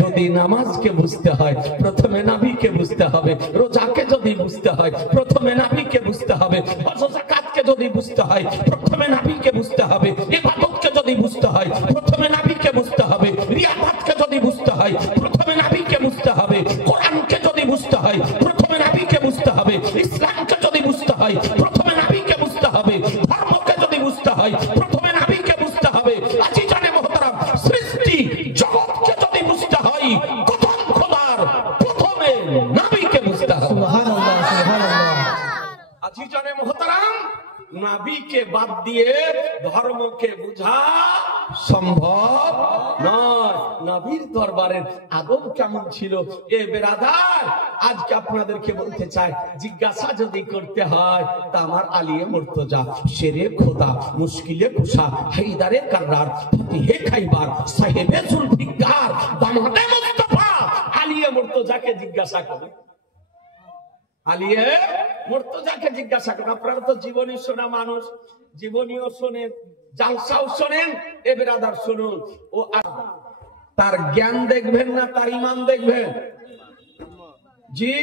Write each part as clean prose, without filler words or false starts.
যদি নামাজকে বুঝতে হয় প্রথমে নবীকে বুঝতে হবে, রোজাকে যদি বুঝতে হয় প্রথমে নবীকে বুঝতে হবে, যাকাতকে যদি বুঝতে হয় প্রথমে নবীকে বুঝতে হবে, ইবাদতকে যদি বুঝতে হয় প্রথমে নবীকে বুঝতে হবে, রিয়াদাতকে যদি বুঝতে হয় প্রথমে নবীকে বুঝতে হবে, কোরআনকে যদি বুঝতে হয় প্রথমে নবীকে বুঝতে হবে, ইসলামকে যদি বুঝতে হয় প্রথমে নবীকে বুঝতে হবে, ধর্মকে যদি বুঝতে হয় প্রথমে নবীকে বুঝতে হবে। আজিজানে মুহতারাম, সৃষ্টি জগৎকে যদি বুঝতে হয় প্রথম খোদার প্রথমে নবীকে বুঝতে হবে। সুবহানাল্লাহ, সুবহানাল্লাহ। আজিজানে মুহতারাম, নবীকে বাদ দিয়ে ধর্মকে বোঝা সম্ভব নয়। নবীর দরবারের আদব কেমন ছিল এ বেরাদার, আজকে আপনাদেরকে বলতে চাই, জিজ্ঞাসা যদি করতে হয় তা আমার আলিয়ে মুর্তজা, শেরে খোদা, মুশকিলে কুশা, হায়দারে কাররার, ফতিহে খাইবার, সাহেবে জুলফিকার, দামাদে মুস্তাফা আলিয়ে মুর্তজাকে জিজ্ঞাসা করুন। আলিয়ে মুর্তজাকে জিজ্ঞাসা করেন। আপনারা তো জীবনী শোনা মানুষ, জীবনীও শোনেন, জালসাও শোনেন, এ বেরাদার শুনুন। ও তার জ্ঞান দেখবেন না তার ঈমান দেখবেন? জি,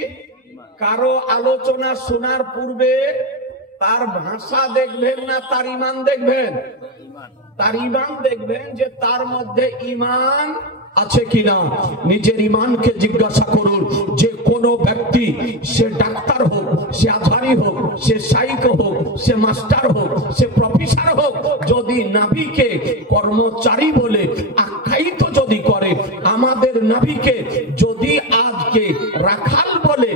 কারো আলোচনা শোনার পূর্বে তার ভাষা দেখবেন না তার ঈমান দেখবেন? তার ঈমান দেখবেন যে তার মধ্যে ঈমান আছে কিনা। নিজের ঈমানকে জিজ্ঞাসা করুন। যে কোনো ব্যক্তি, সে ডাক্তার হোক, সে আজহারি হোক, সে শাইখ হোক, সে মাস্টার হোক, সে প্রফেসর হোক, যদি নবীকে কর্মচারী বলে আখ্যায়িত যদি করে, আমাদের নবীকে যদি আজকে রাখাল বলে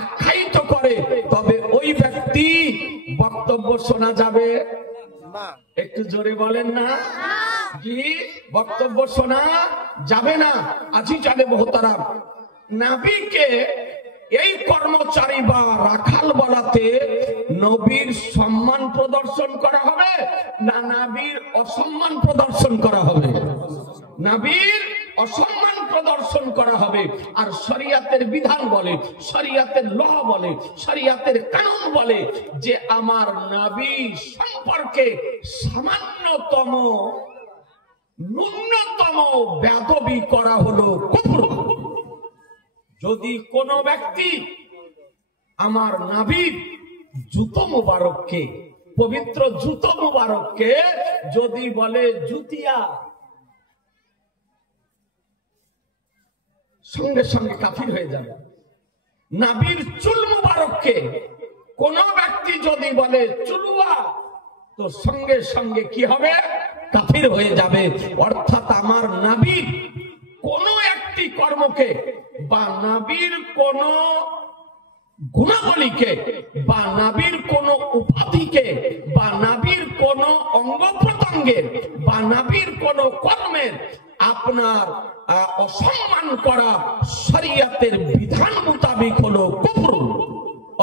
আখ্যায়িত করে, তবে ওই ব্যক্তি বক্তব্য শোনা যাবে? একটু জোরে বলেন না জি, বক্তব্য শোনা যাবে না। আজিজানে মুহতারাম, নবীকে এই কর্মচারী বা রাখাল বলাতে নবীর সম্মান প্রদর্শন করা হবে না নবীর অসম্মান প্রদর্শন করা হবে? নবীর অসম্মান প্রদর্শন করা হবে। আর শরিয়াতের বিধান বলে, শরিয়াতের ল বলে, শরিয়াতের কানুন বলে যে আমার নবী সম্পর্কে সামান্যতম ন্যূনতম বেয়াদবি করা হলো কুফর। যদি কোন ব্যক্তি আমার নবীর জুতো মুবারককে, পবিত্র জুতো মুবারককে যদি বলে জুতিয়া, সঙ্গে সঙ্গে কাফির হয়ে যাবে। নবীর চুল মুবারককে কোন ব্যক্তি যদি বলে চুলুয়া, তো সঙ্গে সঙ্গে কি হবে? কাফির হয়ে যাবে। অর্থাৎ আমার নবীর কোন একটি কর্মকে বা নবীর কোন গুণাবলীকে বা নবীর কোন উপাধিকে বা নবীর কোন অঙ্গ প্রত্যঙ্গের বা নবীর কোন কর্মের আপনার অসম্মান করা শরিয়াতের বিধান মোতাবেক হলো কুফর।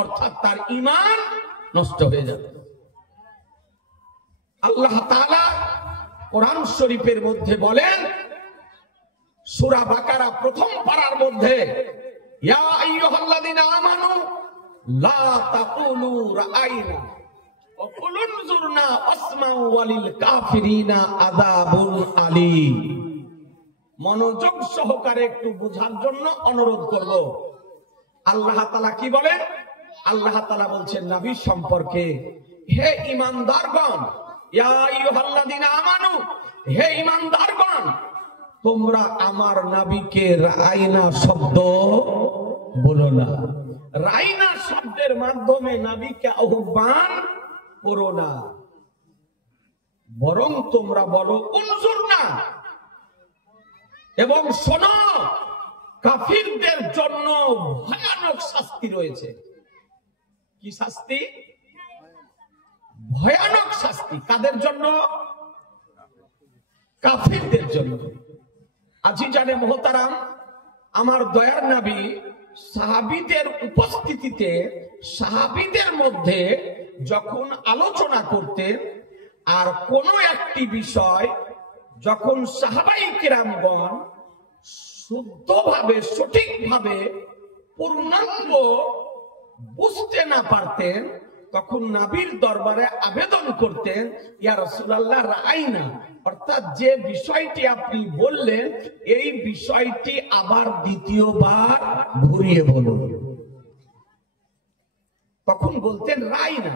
অর্থাৎ তার ঈমান নষ্ট হয়ে যাবে। আল্লাহ তাআলা কোরআন শরীফের মধ্যে বলেন, সূরা বাকারা প্রথম পারার মধ্যে, ইয়া আইয়ুহাল্লাযীনা আমানু লা তাকুলু রাআইনা ওয়া কুলু নজুরনা ওয়াসমাউ ওয়ালিল কাফিরিনা আযাবুন আলীম। মনোযোগ সহকারে একটু বোঝার জন্য অনুরোধ করব। আল্লাহ তাআলা কি বলেন? আল্লাহ তাআলা বলছেন নবী সম্পর্কে, হে ঈমানদারগণ, ইয়া আইয়ুহাল্লাযীনা আমানু, হে ঈমানদারগণ, তোমরা আমার নবীকে রাইনা শব্দ বলো না। রাইনা শব্দের মাধ্যমে নবীকে আহ্বান করো না, বরং তোমরা বলো উনজুরনা। এবং শোনো, কাফিরদের জন্য ভয়ানক শাস্তি রয়েছে। কি শাস্তি? ভয়ানক শাস্তি। কাদের জন্য? কাফিরদের জন্য। আজিজানে মুহতারাম, আমার দয়ার নবী সাহাবীদের উপস্থিতিতে, সাহাবীদের মধ্যে যখন আলোচনা করতেন, আর কোন একটি বিষয় যখন সাহাবায়ে কিরামগণ শুদ্ধভাবে, সঠিকভাবে, পূর্ণাঙ্গ বুঝতে না পারতেন, তখন নবীর দরবারে আবেদন করতেন, ইয়া রাসূলুল্লাহ রাআইনা, অর্থাৎ যে বিষয়টি আপনি বললেন এই বিষয়টি আবার দ্বিতীয়বার ঘুরিয়ে বলুন। তখন বলতেন রাইনা।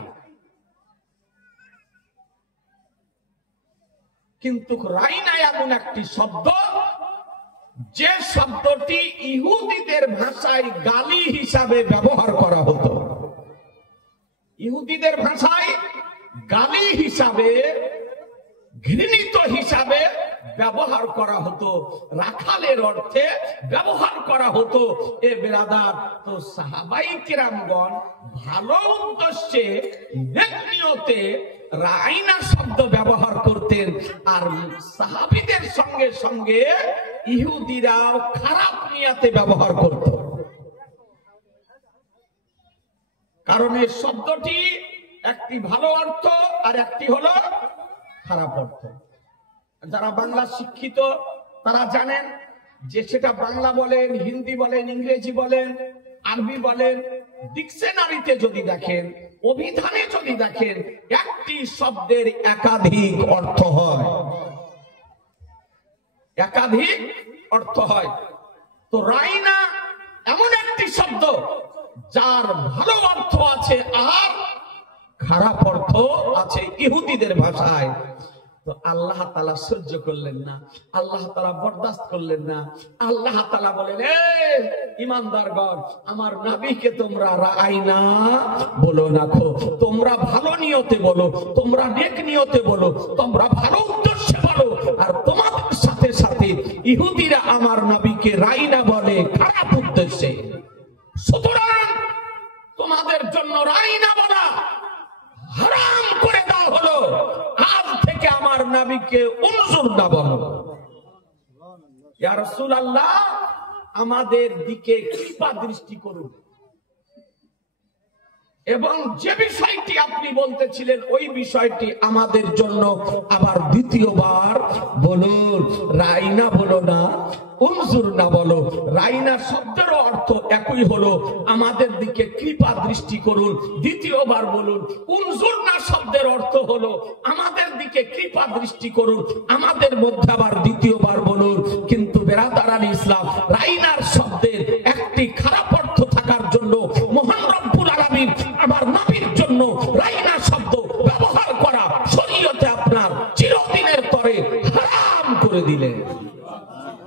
কিন্তু রাইনা এমন একটি শব্দ যে শব্দটি ইহুদিদের ভাষায় গালি হিসাবে ব্যবহার করা হতো। ইহুদিদের ভাষায় গালি হিসাবে, ঘৃণিত হিসাবে ব্যবহার করা হতো, রাখালের অর্থে ব্যবহার করা হতো। এ বেরাদার, তো সাহাবাই কিরামগণ ভালো উদ্দেশ্যে, নেক নিয়তে রাইনা শব্দ ব্যবহার করতেন, আর সাহাবীদের সঙ্গে সঙ্গে ইহুদিরাও খারাপ নিয়তে ব্যবহার করত। কারণ এই শব্দটি একটি ভালো অর্থ আর একটি হলো খারাপ অর্থ। যারা বাংলা শিক্ষিত তারা জানেন যে সেটা বাংলা বলেন, হিন্দি বলেন, ইংরেজি বলেন, আরবি বলেন, ডিকশনারিতে যদি দেখেন, অভিধানে যদি দেখেন, একটি শব্দের একাধিক অর্থ হয়, একাধিক অর্থ হয়। তো রাইনা এমন একটি শব্দ যার ভালো অর্থ আছে আর খারাপ অর্থ আছে ইহুদিদের ভাষায়। তো আল্লাহ তাআলা সহ্য করলেন না, আল্লাহ তাআলা বরদাস্ত করলেন না। আল্লাহ তাআলা বলেন, এ ঈমানদারগণ, আমার নবীকে তোমরা রাইনা বলো না, তোমরা ভালো নিয়তে বলো, তোমরা নেক নিয়তে বলো, তোমরা ভালো উদ্দেশ্যে বলো। আর তোমাদের সাথে সাথে ইহুদিরা আমার নবীকে রাইনা বলে খারাপ উদ্দেশ্যে। সুতরাং তোমাদের জন্য রাইনা বলা হারাম করে দেওয়া হলো। আজ থেকে আমার নবীকে উনজুর না বলো। ইয়া রাসূলুল্লাহ, আমাদের দিকে কৃপা দৃষ্টি করুন। এবং যে বিষয়টি আপনি বলতেছিলেন ওই বিষয়টি আমাদের জন্য আবার দ্বিতীয়বার বলুন। রাইনা বলো না, উনজুর না বলো। রাইনা শব্দের অর্থ একই হলো, আমাদের দিকে কৃপা দৃষ্টি করুন। দ্বিতীয়বার বলুন। উনজুর না শব্দের অর্থ হলো, আমাদের দিকে কৃপা দৃষ্টি করুন, আমাদের মধ্যে আবার দ্বিতীয়বার বলুন। কিন্তু বেরাদারান ইসলাম, রাইনার শব্দের একটি খারাপ অর্থ থাকার জন্য মহান রব্বুল আলামিন আমার নবীর জন্য রাইনা শব্দ ব্যবহার করা শরীয়তে আপনার চিরদিনের তরে হারাম করে দিলেন।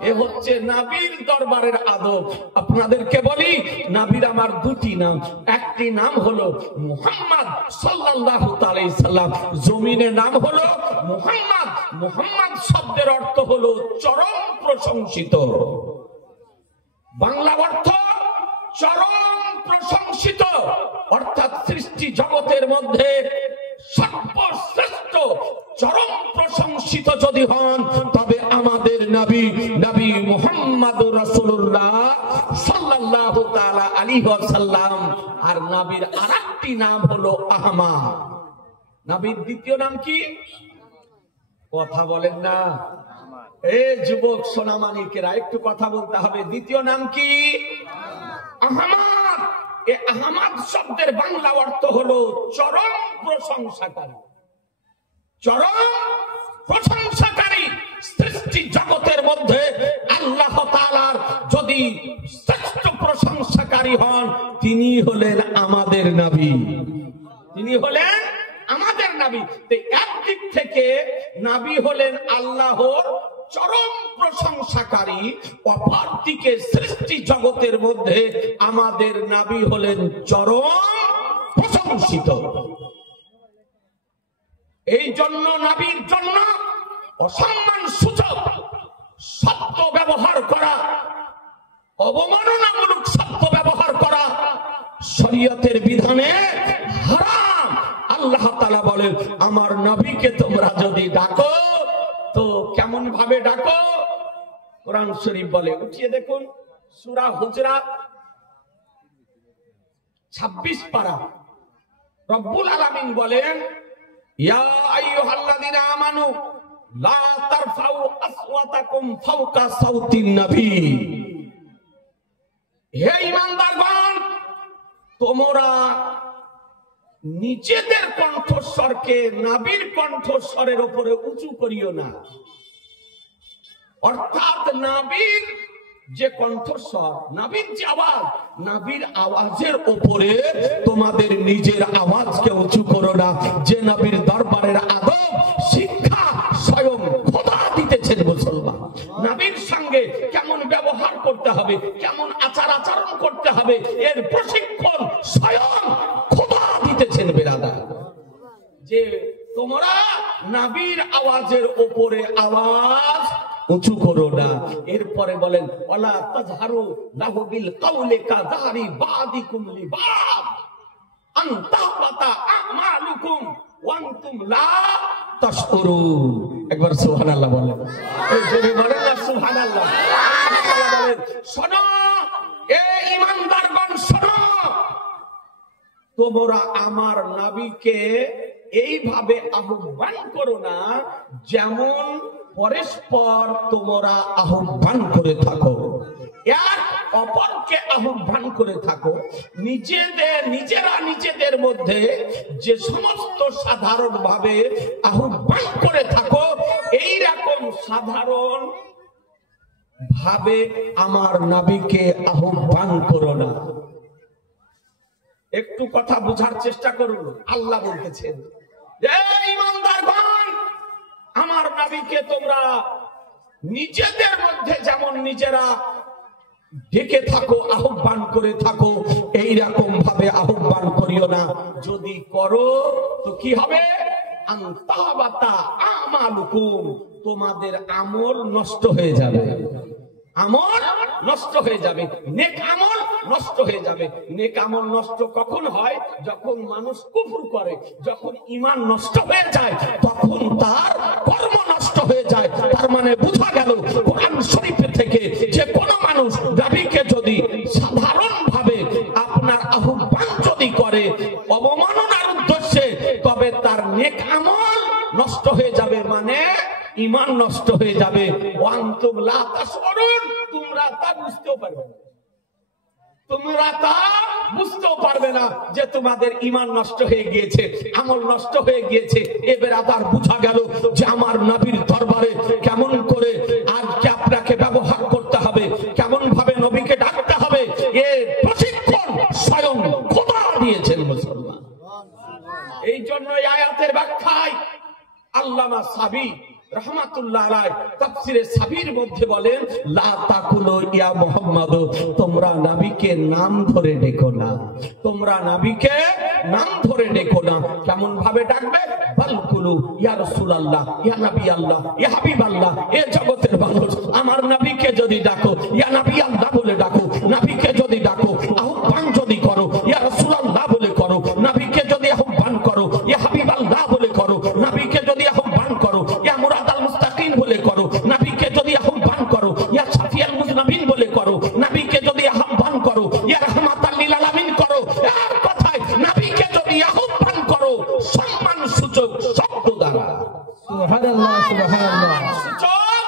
এ হচ্ছে নবীর দরবারের আদব। আপনাদেরকে বলি, নবীর আমার দুটি নাম, একটি নাম হলো মুহাম্মদ সাল্লাল্লাহু আলাইহি সাল্লাম, জমিনে নাম হলো মুহাম্মদ। মুহাম্মদ শব্দের অর্থ হলো চরম প্রশংসিত। বাংলা অর্থ চরম প্রশংসিত, অর্থাৎ সৃষ্টি জগতের মধ্যে সর্বশ্রেষ্ঠ চরম প্রশংসিত যদি হন, তবে আমাদের নবী, নবী মুহাম্মদুর রাসূলুল্লাহ সাল্লাল্লাহু তাআলা আলাইহি ওয়াসাল্লাম। আর নবীর আরেকটি নাম হলো আহমদ। নবীর দ্বিতীয় নাম কি? কথা বলেন না, এই যুবক সোনামানিকেরা, একটু কথা বলতে হবে। দ্বিতীয় নাম কি? আহমদ। এই আহমদ শব্দের বাংলা অর্থ হলো চরম প্রশংসাকারী। চরম প্রশংসাকারী। সৃষ্টি জগতের মধ্যে আল্লাহ তাআলার যদি শ্রেষ্ঠ প্রশংসাকারী হন, তিনি হলেন আমাদের নবী, তিনি হলেন আমাদের নবী। একদিক থেকে নবী হলেন আল্লাহর চরম প্রশংসাকারী, অপরদিকে সৃষ্টি জগতের মধ্যে আমাদের নবী হলেন চরম প্রশংসিত। এই জন্য নবীর জন্য অসম্মান সূচক শব্দ ব্যবহার করা, অবমাননামূলক শব্দ ব্যবহার করা শরীয়তের বিধানে হারাম। আল্লাহ তাআলা বলেন, আমার নবীকে তোমরা যদি ডাকো তো কেমন ভাবে ডাকো? কোরআন শরীফ বলে, উঠিয়ে দেখুন, সূরা হুজরাত 26 পারা। রব্বুল আলামিন বলেন, ইয়া আইয়ুহাল্লাযীনা আমানু লা তারফাউ আসওয়াতাকুম ফাওকা সাউতিন নবী। হে ঈমানদারগণ, তোমরা নিজেদের কণ্ঠস্বরকে নবীর কণ্ঠস্বরের উপরে উঁচু করিও না। অর্থাৎ নবীর যে কণ্ঠস্বর, নবীর যে আওয়াজ, নবীর আওয়াজের উপরে তোমাদের নিজের আওয়াজকে উঁচু করো না। যে নবীর দরবারের আদব শিক্ষা স্বয়ং খোদা দিতেছেন মুসলমান। নবীর সঙ্গে কেমন ব্যবহার করতে হবে, কেমন আচার আচরণ করতে হবে, এর প্রশিক্ষণ স্বয়ং খোদা দিতেছেন বেরাদার। যে তোমরা নবীর আওয়াজের উপরে আওয়াজ উঁচু করো না। এরপরে বলেন ওয়ালা তাজহারু লাহু বিল কাওলি কাযারি বাদিকুম লিবাদ আন তাহবাতা আমালুকুম ওয়া আনতুম লা তাশউরুন। একবার সুবহানাল্লাহ বলেন। এই জোরে বলেন না সুবহানাল্লাহ। বলেন শোনো এ ঈমানদারগণ, শোনো তোমরা আমার নবীকে এইভাবে আহ্বান করো না যেমন পরস্পর তোমরা আহ্বান করে থাকো, এক অপরকে আহ্বান করে থাকো। নিজেরা নিজেদের মধ্যে যে সমস্ত সাধারণ ভাবে আহ্বান করে থাকো, এই রকম সাধারণ ভাবে আমার নবীকে আহ্বান করো না। একটু কথা বোঝার চেষ্টা করুন। আল্লাহ বলতেছেন ঈমানদারগণ, আমার নবীকে তোমরা নিজেদের মধ্যে যেমন নিজেরা ডেকে থাকো, আহ্বান করে থাকো, এইরকম ভাবে আহ্বান করিও না। যদি করো তো কি হবে? আনতাবাতা আমালুকুম, তোমাদের আমল নষ্ট হয়ে যাবে। আমল নষ্ট হয়ে যাবে, নেক আমল নষ্ট হয়ে যাবে। নেক আমল নষ্ট কখন হয়? যখন মানুষ কুফর করে, যখন ঈমান নষ্ট হয়ে যায়, তখন তার কর্ম নষ্ট হয়ে যায়। তার মানে বোঝা গেল কোরআন শরীফ থেকে যে কোন মানুষ নবীকে যদি সাধারণ ভাবে আপনার আহ্বান যদি করে অবমাননার উদ্দেশ্যে, তবে তার নেক আমল নষ্ট হয়ে যাবে, মানে ঈমান নষ্ট হয়ে যাবে। ওয়ান্তুম লা তাশউরুন, তোমরা তা বুঝতেও পারবে না। তোমরা তা বুঝতেও পারবে না যে তোমাদের ঈমান নষ্ট হয়ে গিয়েছে, আমল নষ্ট হয়ে গিয়েছে। এবার আবার বোঝা গেল যে আমার নবীর দরবারে কেমন করে আজকে আপনাকে ব্যবহার করতে হবে, কেমন ভাবে নবীকে ডাকতে হবে, এর প্রশিক্ষণ স্বয়ং খোদা দিয়েছেন মুসলমান। এই জন্য আয়াতের ব্যাখ্যায় আল্লামা সাবি রাহমাতুল্লাহ আলাইহি তাফসীরে সাবির মধ্যে বলেন লা তাকুলু ইয়া মুহাম্মাদ, তোমরা নবীকে নাম ধরে ডেকো না, তোমরা নবীকে নাম ধরে ডেকো না। কেমন ভাবে ডাকবে? বালকুলু ইয়া রাসূলুল্লাহ, ইয়া নবী আল্লাহ, ইয়া হাবিব আল্লাহ। এ জগতের মানুষ আমার নবীকে যদি ডাকো ইয়া নবী আল্লাহ বলে ডাকো, নবীকে যদি ডাকো আহ্বান যদি করো ইয়া রাসূলুল্লাহ বলে করো, নবীকে যদি আহ্বান করো ইয়া হাবিব আল্লাহ বলে করো, নবীকে যদি আহ্বান করো ইয়া মুরাদ আল মুস্তাকিম বলে করো, নবীকে যদি আহ্বান করো ইয়া শাফিয়াল মুজনাবিন বলে করো, নবীকে যদি আহ্বান করো ইয়া রাহমাতাল লিল আলামিন করো। এক কথায় নবীকে যদি আহ্বান করো সম্মান সূচক শব্দ দ্বারা, সুবহানাল্লাহ সুবহানাল্লাহ, সূচক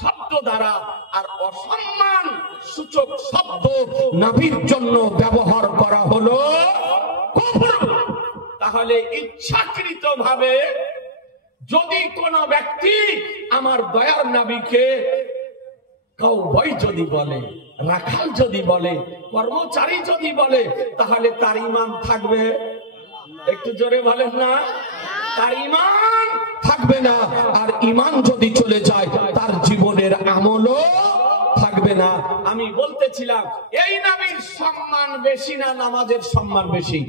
শব্দ দ্বারা, আর অসম্মান সূচক শব্দ নবীর জন্য ব্যবহার করা হলো কুফর। তাহলে ইচ্ছাকৃতভাবে যদি কোন ব্যক্তি আমার দয়ার নবীকে কাউবয় যদি বলে, রাখাল যদি বলে, কর্মচারী যদি বলে, তাহলে তার ঈমান থাকবে? একটু জোরে বলেন না। তার ঈমান থাকবে না। আর ঈমান যদি চলে যায় তার জীবনের আমলও থাকবে না। আমি বলতেছিলাম এই নবীর সম্মান বেশি না নামাজের সম্মান বেশি?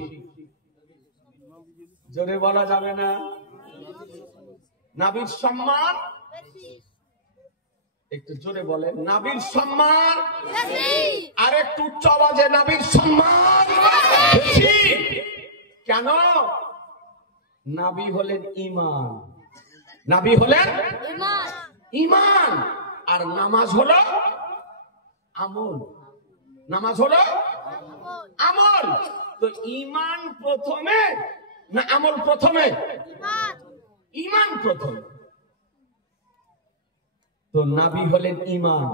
জোরে বলা যাবে না? নবীর সম্মান একটু জোরে বলেন। নবীর সম্মান বেশি। আর একটু উচ্চ আওয়াজে নবীর সম্মান বেশি। কেন? নবী হলেন ঈমান, নবী হলেন ঈমান, আর নামাজ হলো আমল। নামাজ হলো আমল। তো ঈমান প্রথমে না আমল প্রথমে? ঈমান প্রথমে। তো নবী হলেন ঈমান,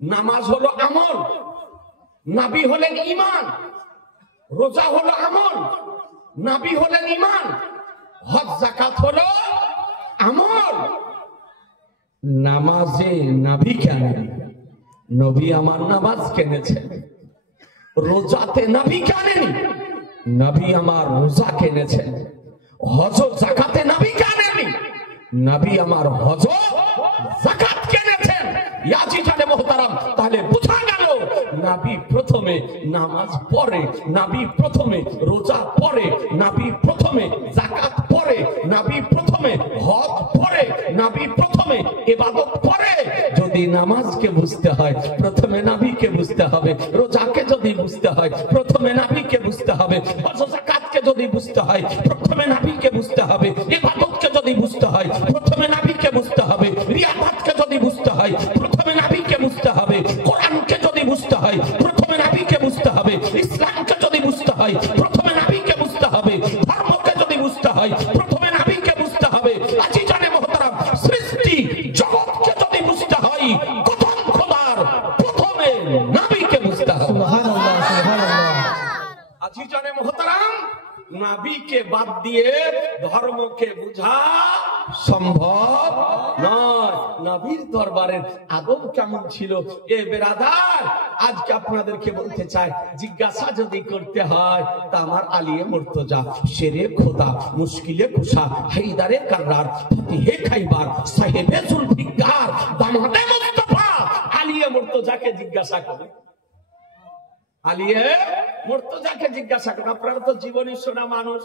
নামাজ হলো আমল। নবী হলেন ঈমান, রোজা হলো আমল, নবী হলেন ঈমান, হজ যাকাত হলো আমল। নামাজে নবী কেন? নবী আমার নামাজ কেনেছেন। রোজাতে নবী কেনেনি, নবী আমার রোজা কেনেছেন। হজ যাকাতে নবী কেনেনি, নবী আমার হজ যাকাত কেনেছেন। ইয়াজি জানে মোহতারাম, তাহলে বোঝা গেল নবী প্রথমে নামাজ পড়ে, নবী প্রথমে রোজা পড়ে, নবী প্রথমে যাকাত পড়ে, নবী প্রথমে হজ পড়ে, নবী প্রথমে ইবাদত করে। যদি নামাজকে বুঝতে হয় প্রথমে নবীকে বুঝতে হবে, রোজাকে যদি বুঝতে হয় প্রথমে নবীকে বুঝতে হবে, হজ যাকাতকে যদি বুঝতে হয় প্রথমে নবীকে বুঝতে হবে, ইবাদতকে যদি বুঝতে হয় প্রথমে নবীকে বুঝতে হবে, রিয়াদাতকে যদি বুঝতে হয় প্রথমে নবীকে বুঝতে হবে, কোরআনকে যদি বুঝতে হয় প্রথমে নবীকে বুঝতে হবে, ইসলামকে যদি বুঝতে হয় প্রথমে নবীকে বুঝতে হবে, ধর্মকে যদি বুঝতে হয় প্রথমে নবীকে বুঝতে হবে। আজি জানে মোহতারাম, সৃষ্টি জগৎকে যদি বুঝতে হয় প্রথম খোদার প্রথমে নবীকে বুঝতে হবে। সুবহানাল্লাহ, সুবহানাল্লাহ। আজি জানে মোহতারাম, নবীকে বাদ দিয়ে ধর্মকে বুঝা সম্ভব নয়। নবীর দরবারের আদব কেমন ছিল এ বেরাদার, আজকে আপনাদেরকে বলতে চাই, জিজ্ঞাসা যদি করতে হয় তা আমার আলিয়ে মুর্তজা, শেরে খোদা, মুশকিলে কুশা, হায়দারে কাররার, ফতিহে খাইবার, সাহেবে জুলফিকার, দামাদে মুস্তাফা আলিয়ে মুর্তজাকে জিজ্ঞাসা করুন। আলিয়ে মুর্তজাকে জিজ্ঞাসা করেন। আপনারা তো জীবনী শোনা মানুষ,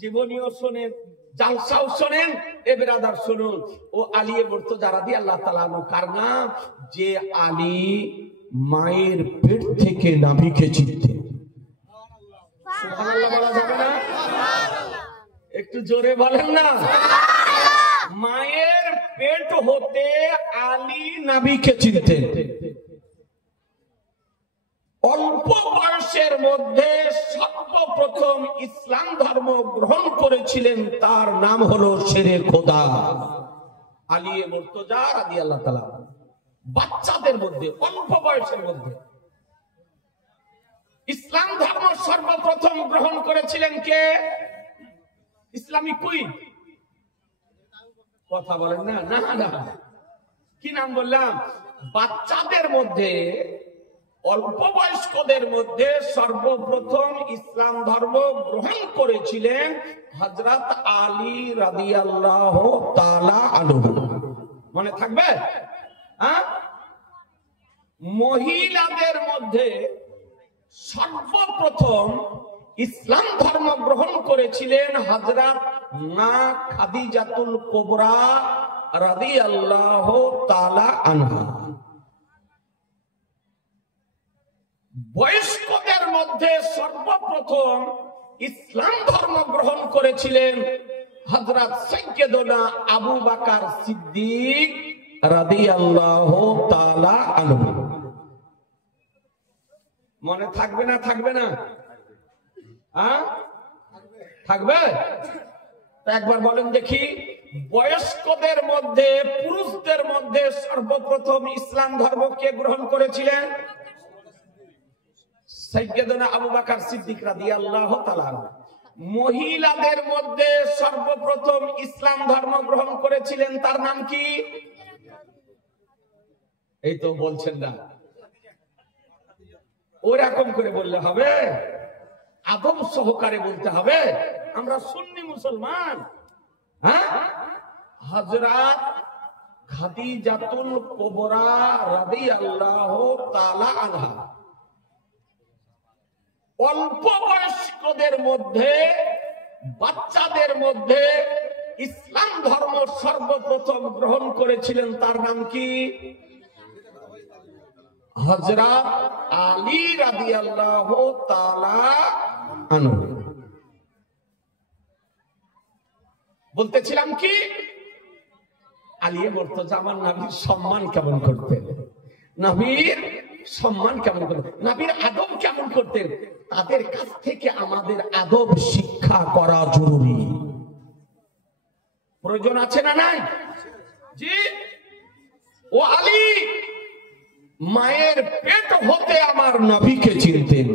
জীবনীও শোনেন, জালসাও শোনেন, এ বেরাদার শুনুন। ও আলিয়ে মুর্তজা রাদিয়াল্লাহু তাআলা আনহু কার নাম? যে আলী মায়ের পেট থেকে নবীকে চিনতেন। সুবহানাল্লাহ বলা যাবে না? একটু জোরে বলেন না। মায়ের পেট হতে আলী নবীকে চিনতেন। অল্প বয়সের মধ্যে সর্বপ্রথম ইসলাম ধর্ম গ্রহণ করেছিলেন, তার নাম হলো শেরে খোদা আলিয়ে মুর্তজা রাদিয়াল্লাহু তাআলা। বাচ্চাদের মধ্যে, অল্প বয়সের মধ্যে ইসলাম ধর্ম সর্বপ্রথম গ্রহণ করেছিলেন কে? Islamic queen. কথা বলেন না? না না, কি নাম বললাম? বাচ্চাদের মধ্যে, অল্প বয়স্কদের মধ্যে সর্বপ্রথম ইসলাম ধর্ম গ্রহণ করেছিলেন হযরত আলী রাদিয়াল্লাহু তাআলা আনহু। মনে থাকবে? মহিলাদের মধ্যে সর্বপ্রথম ইসলাম ধর্ম গ্রহণ করেছিলেন হযরত মা খাদিজাতুল কুবরা রাদিয়াল্লাহু তাআলা আনহা। বয়স্কদের মধ্যে সর্বপ্রথম ইসলাম ধর্ম গ্রহণ করেছিলেন হযরত সাইয়্যিদুনা আবু বকর সিদ্দিক রাদিয়াল্লাহু তাআলা আনহু। মনে থাকবে না? থাকবে না? থাকবে? একবার বলেন দেখি, বয়স্কদের মধ্যে, পুরুষদের মধ্যে সর্বপ্রথম ইসলাম ধর্ম কে গ্রহণ করেছিলেন? সাইয়্যিদুনা আবু বকর সিদ্দিক রাদিয়াল্লাহু তাআলা। মহিলাদের মধ্যে সর্বপ্রথম ইসলাম ধর্ম গ্রহণ করেছিলেন, তার নাম কি? এই তো বলছেন না। ওরকম করে বললে হবে? আদব সহকারে বলতে হবে। আমরা সুন্নি মুসলমান। হযরত খাদিজাতুল কুবরা রাদিয়াল্লাহু তাআলা আনহা। অল্প বয়স্কদের মধ্যে, বাচ্চাদের মধ্যে ইসলাম ধর্ম সর্বপ্রথম গ্রহণ করেছিলেন, তার নাম কি? হযরত আলী রাদিয়াল্লাহু তাআলা আনহু। বলতেছিলাম কি, আলিয়ে মুর্তজা আমার নবীর সম্মান কেমন করতেন, নবীর সম্মান কেমন করতেন, নবীর আদব কেমন করতেন, তাদের কাছ থেকে আমাদের আদব শিক্ষা করা জরুরি। প্রয়োজন আছে না নাই? জি। ও আলী মায়ের পেট হতে আমার নবীকে চিনতেন,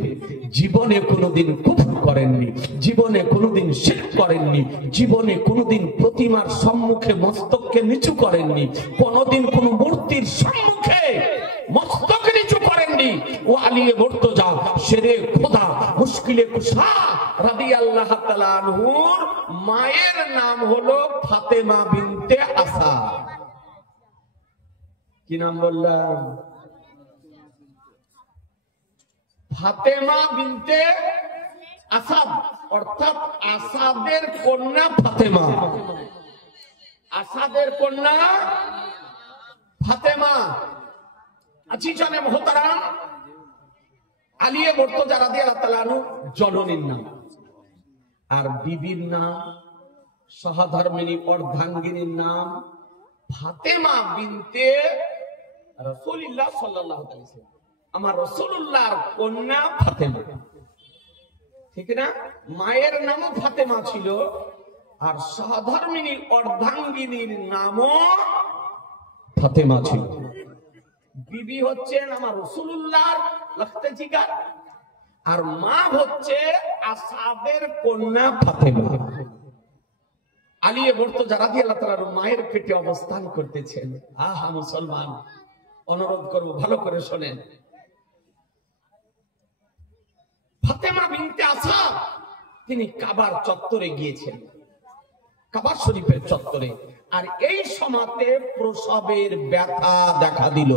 জীবনে কোনোদিন কুফর করেননি, জীবনে কোনোদিন শিরক করেননি, জীবনে কোনোদিন প্রতিমার সম্মুখে মস্তককে নিচু করেননি, কোনোদিন কোনো মূর্তির সম্মুখে মস্তক নিচু করেননি। ও আলিয়ে মুর্তজা শেরে খোদা মুশকিলে কুশা রাদিয়াল্লাহু তাআলা আনহুর মায়ের নাম হলো ফাতেমা বিনতে আসাদ। কি নাম বললাম? ফাতেমা বিনতে আসাদ, অর্থাৎ আসাদের কন্যা ফাতেমা। আসাদের কন্যা ফাতেমা। আজিজানে মুহতারাম, আলিয়ে মুর্তজা রাদিয়াল্লাহু তাআলা আনহু জননীর নাম, আর বিবির নাম, সহধর্মিনী অর্ধাঙ্গিনীর নাম ফাতেমা বিনতে রাসূলুল্লাহ সাল্লাল্লাহু আলাইহি ওয়াসাল্লাম। আমার রাসূলুল্লাহর কন্যা ফাতেমা, ঠিক না? মায়ের নামও ফাতেমা ছিল, আর সহধর্মিনী অর্ধাঙ্গিনীর নামও ফাতেমা ছিল। বিবি হচ্ছেন আমার রাসূলুল্লাহর লখতে জিগার, আর মা হচ্ছে আসাদের কন্যা ফাতেমা। আলিয়ে মুর্তজা রাদিয়াল্লাহু তাআলা মায়ের পেটে অবস্থান করতেছেন। আহা মুসলমান, অনুরোধ করব ভালো করে শোনেন। ফাতেমা বিনতে আসাদ তিনি কাবার চত্বরে গিয়েছেন, কাবা শরীফের চত্বরে, আর এই সময়তে প্রসবের ব্যথা দেখা দিল।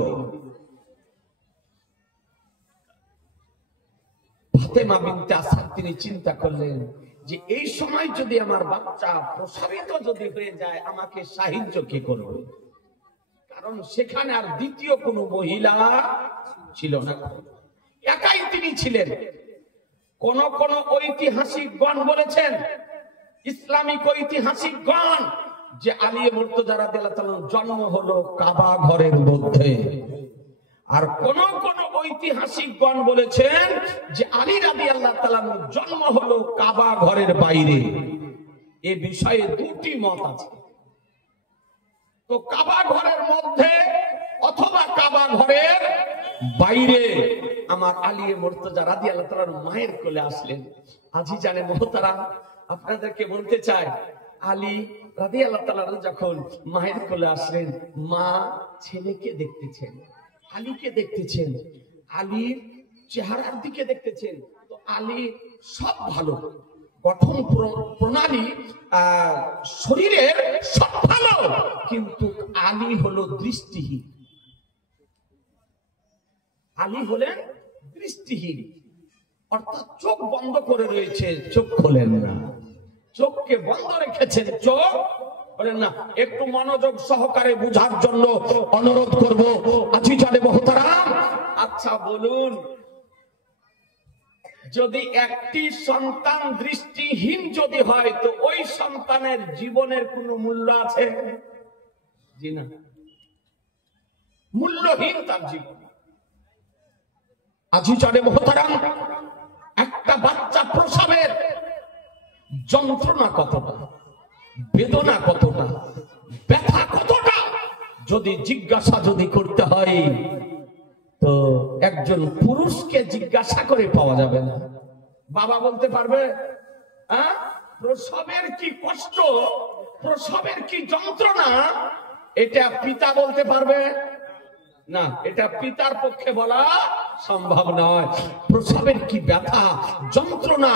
ফাতেমা বিনতে আসাদ তিনি চিন্তা করলেন যে এই সময় যদি আমার বাচ্চা প্রসবিত যদি হয়ে যায়, আমাকে সাহায্য কে করবে? কারণ সেখানে আর দ্বিতীয় কোনো মহিলা ছিল না, একাই তিনি ছিলেন। কোন কোন ঐতিহাসিকগণ বলেছেন, ইসলামিক ঐতিহাসিকগণ, যে আলিয়ে মুর্তজা রাদিয়াল্লাহু তাআলার জন্ম হলো কাবা ঘরের মধ্যে, আর কোন কোন ঐতিহাসিকগণ বলেছেন যে আলী রাদিয়াল্লাহু তাআলার জন্ম হলো কাবা ঘরের বাইরে। এ বিষয়ে দুটি মত আছে। তো কাবা ঘরের মধ্যে অথবা কাবা ঘরের বাইরে আমার আলিয়ে মুর্তজা রাদিয়াল্লাহু তাআলার মায়ের কোলে আসলেন। আজিজানে মুহতারাম, আপনাদেরকে বলতে চাই, আলী রাদিয়াল্লাহু তাআলা যখন মায়ের কোলে আসলেন, মা ছেলেকে দেখতেছেন, আলীকে দেখতেছেন, আলীর চেহারার দিকে দেখতেছেন। তো আলী সব ভালো, গঠন প্রণালী, শরীরের সব ভালো, কিন্তু আলী হলো দৃষ্টিহীন। আলী হলেন দৃষ্টিহীন, অর্থাৎ চোখ বন্ধ করে রয়েছে, চোখ খোলেন না, চোখকে বন্ধ রেখেছেন, চোখ বলেন না। একটু মনোযোগ সহকারে বুঝার জন্য অনুরোধ করব। আজিজানে মুহতারাম, আচ্ছা বলুন, যদি একটি সন্তান দৃষ্টিহীন যদি হয়, তো ওই সন্তানের জীবনের কোনো মূল্য আছে? জি না, মূল্যহীন তার জীবন। আজিজানে মুহতারাম, একটা বাচ্চা প্রসবের যন্ত্রণা কতটা, বেদনা কতটা, ব্যথা কতটা যদি জিজ্ঞাসা যদি করতে হয়, তো একজন পুরুষকে জিজ্ঞাসা করে পাওয়া যাবে না। বাবা বলতে পারবে প্রসবের কি কষ্ট, প্রসবের কি যন্ত্রণা, এটা পিতা বলতে পারবে না। এটা পিতার পক্ষে বলা সম্ভব নয়। প্রসবের কি ব্যথা যন্ত্রণা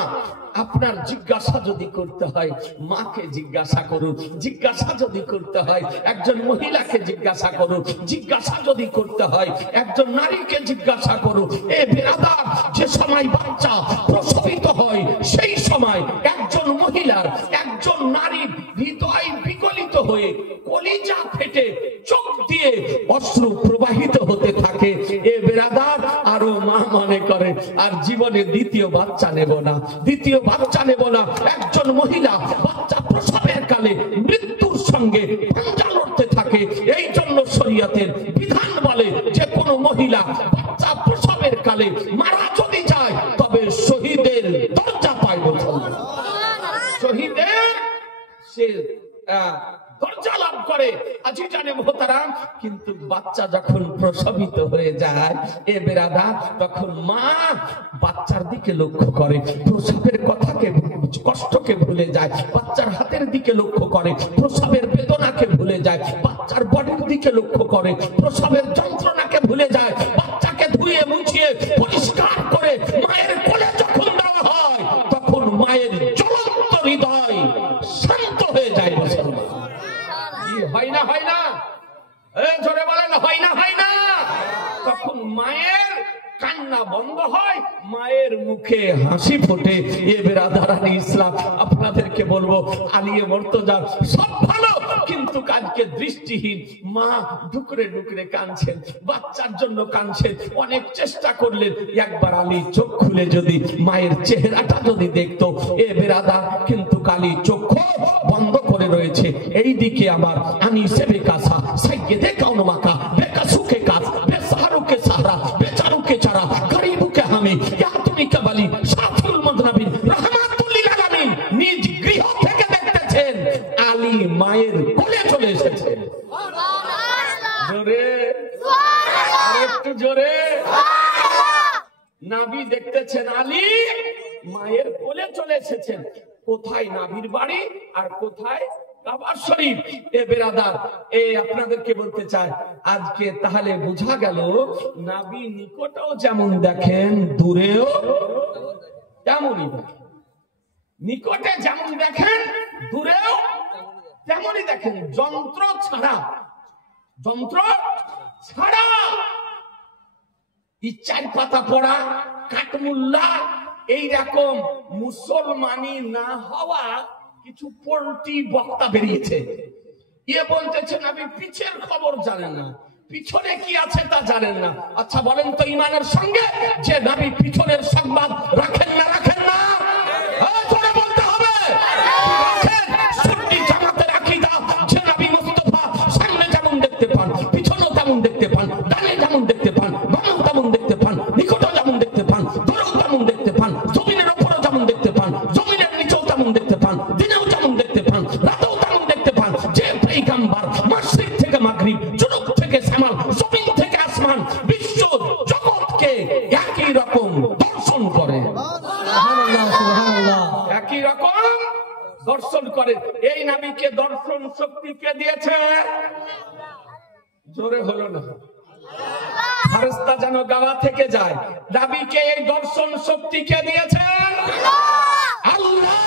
আপনার জিজ্ঞাসা যদি করতে হয়, মাকে জিজ্ঞাসা করুন। জিজ্ঞাসা যদি করতে হয় একজন মহিলাকে জিজ্ঞাসা করুন। জিজ্ঞাসা যদি করতে হয় একজন নারীকে জিজ্ঞাসা করুন। এ বিরাদার, যে সময় বাচ্চা প্রসবিত হয়, সেই সময় একজন মহিলার, একজন নারীর হৃদয় বিগলিত হয়ে কলিজা ফেটে চোখ দিয়ে অশ্রু প্রবাহিত হতে থাকে। এ বিরাদার, আরো মা মনে করে আর জীবনে দ্বিতীয় বাচ্চা নেব না, দ্বিতীয় বাচ্চা নেব না। একজন মহিলা বাচ্চা প্রসবের কালে মৃত্যুর সঙ্গে পাঞ্জা লড়তে থাকে। এই জন্য শরীয়তের বিধান বলে, যে কোনো মহিলা বাচ্চা প্রসবের কালে মারা যদি যায়, তবে শহীদের দরজা পায়। শহীদের সে দরজা লাভ করে। আজি জানে মোহতারাম, কিন্তু বাচ্চা যখন প্রসবিত হয়ে যায় এ বেরাদা, তখন মা বাচ্চার দিকে লক্ষ্য করে, প্রসবের কথাকে কষ্টকে ভুলে যায়, বাচ্চার হাতের দিকে লক্ষ্য করে, প্রসবের বেদনাকে ভুলে যায়, বাচ্চার বডির দিকে লক্ষ্য করে, প্রসবের যন্ত্রণাকে ভুলে যায়, বাচ্চাকে ধুয়ে মুছিয়ে পরিষ্কার করে মায়ের কোলে যখন দেওয়া হয় তখন মায়ের জ্বলন্ত হৃদয় শান্ত হয়ে যায়। কি হয় না, হয় না? জোরে বলেন, হয় না, হয় না? তখন মায়ের কান্না বন্ধ হয়, মায়ের মুখে হাসি ফোটে। এ বেরাদারানি ইসলাম, আপনাদেরকে বলবো আলিয়ে মুর্তজার সব ভালো, কিন্তু কাজকে দৃষ্টিহীন মা ডুকরে ডুকরে কাঁদছেন, বাচ্চার জন্য কাঁদছেন, অনেক চেষ্টা করলেন। একবার আলী চোখ খুলে যদি মায়ের চেহারাটা যদি দেখতো, এ বেরাদা, কিন্তু কালী চক্ষু বন্ধ করে রয়েছে। এই দিকে আমার আনি সেবে কাসা সাইয়েদে কাউনমাকা বেকাসুকে কাজ বেসারুকে সাহারা বেচারুকে চারা গরিবুকে হামি ইয়াতুনি কাবালি সাফুল মদনাবিন রাহমাতুল লিল আলামিন। নিজ গৃহ থেকে দেখতেছেন আলী মায়ের কোলে চলে এসেছেন। জোরে, আরেকটু জোরে। নাবি দেখতেছেন আলী মায়ের কোলে চলে এসেছেন। কোথায় নাবির বাড়ি আর কোথায় কাবার শরীফ? এ বেরাদার, আপনাদেরকে বলতে চাই, আজকে তাহলে বোঝা গেল নাবি নিকটেও যেমন দেখেন দূরেও তেমনই দেখেন, নিকটে যেমন দেখেন দূরেও তেমনই দেখেন। যন্ত্র ছাড়া, যন্ত্র ছাড়া ইচ্ছার পাতা পড়া, কাঠমুল্লা, এইরকম মুসলমানি না হওয়া কিছু পোল্ট্রি বক্তা বেরিয়েছে। বলতেছেন আমি পিছের খবর জানেন না, পিছনে কি আছে তা জানেন না। আচ্ছা বলেন তো, ইমানের সঙ্গে যে নবী পিছনের সংবাদ রাখেন না, রাখেন না? বলতে হবে সুন্নি জামাতের আকীদা, যে নবী মুস্তাফা সামনে যেমন দেখতে পান, পিছনেও তেমন দেখতে পান, ডানে যেমন দেখতে পান, বামেও তেমন দেখতে পান, নিকটেও যেমন দেখতে পান, দূরেও তেমন দেখতে পান, জমিনের উপরেও যেমন দেখতে পান, জমিনের নিচেও তেমন দেখতে পান, দিনেও যেমন দেখতে পান, রাতেও তেমন দেখতে পান। যে পয়গম্বর মাশরিক থেকে মাগরিব, জুনুব থেকে শামাল, জমিন থেকে আসমান, বিশ্ব জগৎকে একই রকম দর্শন করে, একই রকম দর্শন করে। এই নবীকে দর্শন শক্তি কে দিয়েছে? জোরে হলো না, ফারেস্তা যেন গাওয়া থেকে যায়। নবীকে এই দর্শন শক্তি কে দিয়েছে? আল্লাহ।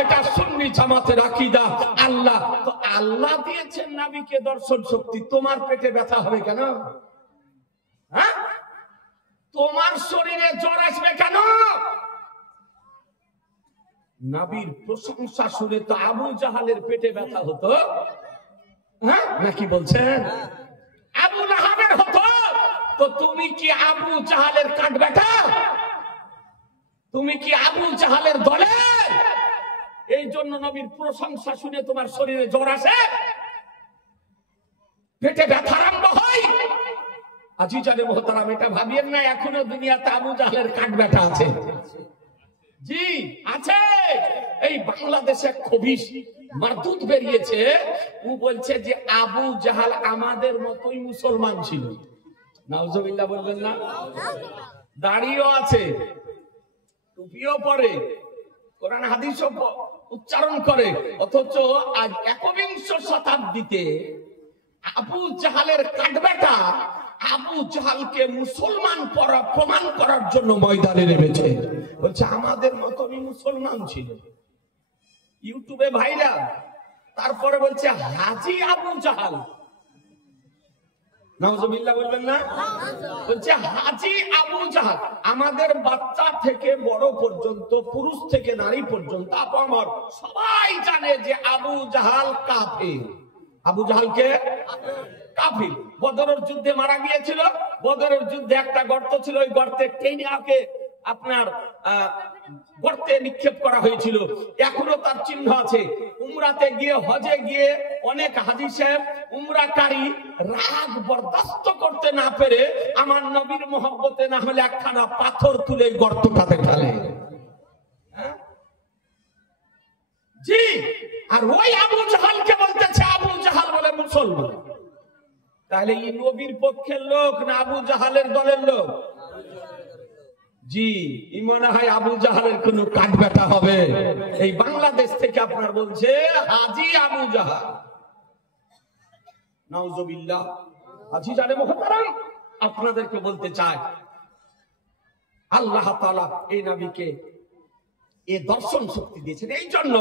এটা সুন্নি জামাতের আকীদা। আল্লাহ তো আল্লাহ দিয়েছেন নবীকে দর্শন শক্তি। তোমার পেটে ব্যথা হবে কেন? হ্যাঁ, তোমার শরীরে জ্বর আসবে কেন? নবীর প্রশংসা শুনে তো আবু জাহালের পেটে ব্যথা হতো, হ্যাঁ নাকি বলছেন? আবু লাহাবের হতো। তো তুমি কি আবু জাহালের কাঠ বেটা? তুমি কি আবু জাহালের দলে? এই জন্য নবীর প্রশংসা শুনে তোমার শরীরে জ্বর আসে, পেটে ব্যথা আরম্ভ হয়। আজিজানে মোহতারাম, এটা ভাবিয়েন না এখনো দুনিয়াতে আবু জাহালের কাঠ বেটা আছে। জি আছে। এই বাংলাদেশে খবিশ মারদুদ বেরিয়েছে, ও বলছে যে আবু জাহাল আমাদের মতোই মুসলমান ছিল। নাউজুবিল্লাহ বলবেন না? দাড়িও আছে, টুপিও পরে, কোরআন হাদিসও উচ্চারণ করে, অথচ আজ ১বিংশ শতাব্দীতে আবু জাহালের কাঠবেটা আবু জাহালকে মুসলমান প্রমাণ করার জন্য ময়দানে নেমেছে। বলছে আমাদের মতনই মুসলমান ছিল। ইউটিউবে ভাইরাল। তারপরে বলছে হাজি আবু জাহাল। নাউজুবিল্লাহ বলবেন না? বলছে হাজি আবু জাহাল। আমাদের বাচ্চা থেকে বড় পর্যন্ত, পুরুষ থেকে নারী পর্যন্ত আমার সবাই জানে যে আবু জাহাল কাফির। আবু জাহালকে কাফির। বদরের যুদ্ধে মারা গিয়েছিল। বদরের যুদ্ধে একটা গর্ত ছিল, ওই গর্তে টেনে আকে আপনার গর্তে নিক্ষেপ করা হয়েছিল। এখনো তার চিহ্ন আছে। উমরাতে গিয়ে, হজে গিয়ে অনেক হাজী সাহেব উমরাকারী রাগ বরদাস্ত করতে না পেরে আমার নবীর মহব্বতে না হলে একখানা পাথর তুলে গর্তটাতে ফেলে। জি, আর ওই আবু জাহালকে বলতেছে, আবু জাহাল বলে মুসলমান। তাহলে এই নবীর পক্ষের লোক না আবু জাহালের দলের লোক? জি, মনে হয় আবু জাহালের কোন কাঠ ব্যথা হবে। এই বাংলাদেশ থেকে আপনার বলছে হাজি আবু জাহাল, নাউজুবিল্লাহ। হাজি জানে মুহতারাম, আপনাদেরকে বলতে চাই আল্লাহ তাআলা এই নবীকে এই দর্শন শক্তি দিয়েছেন। এই জন্য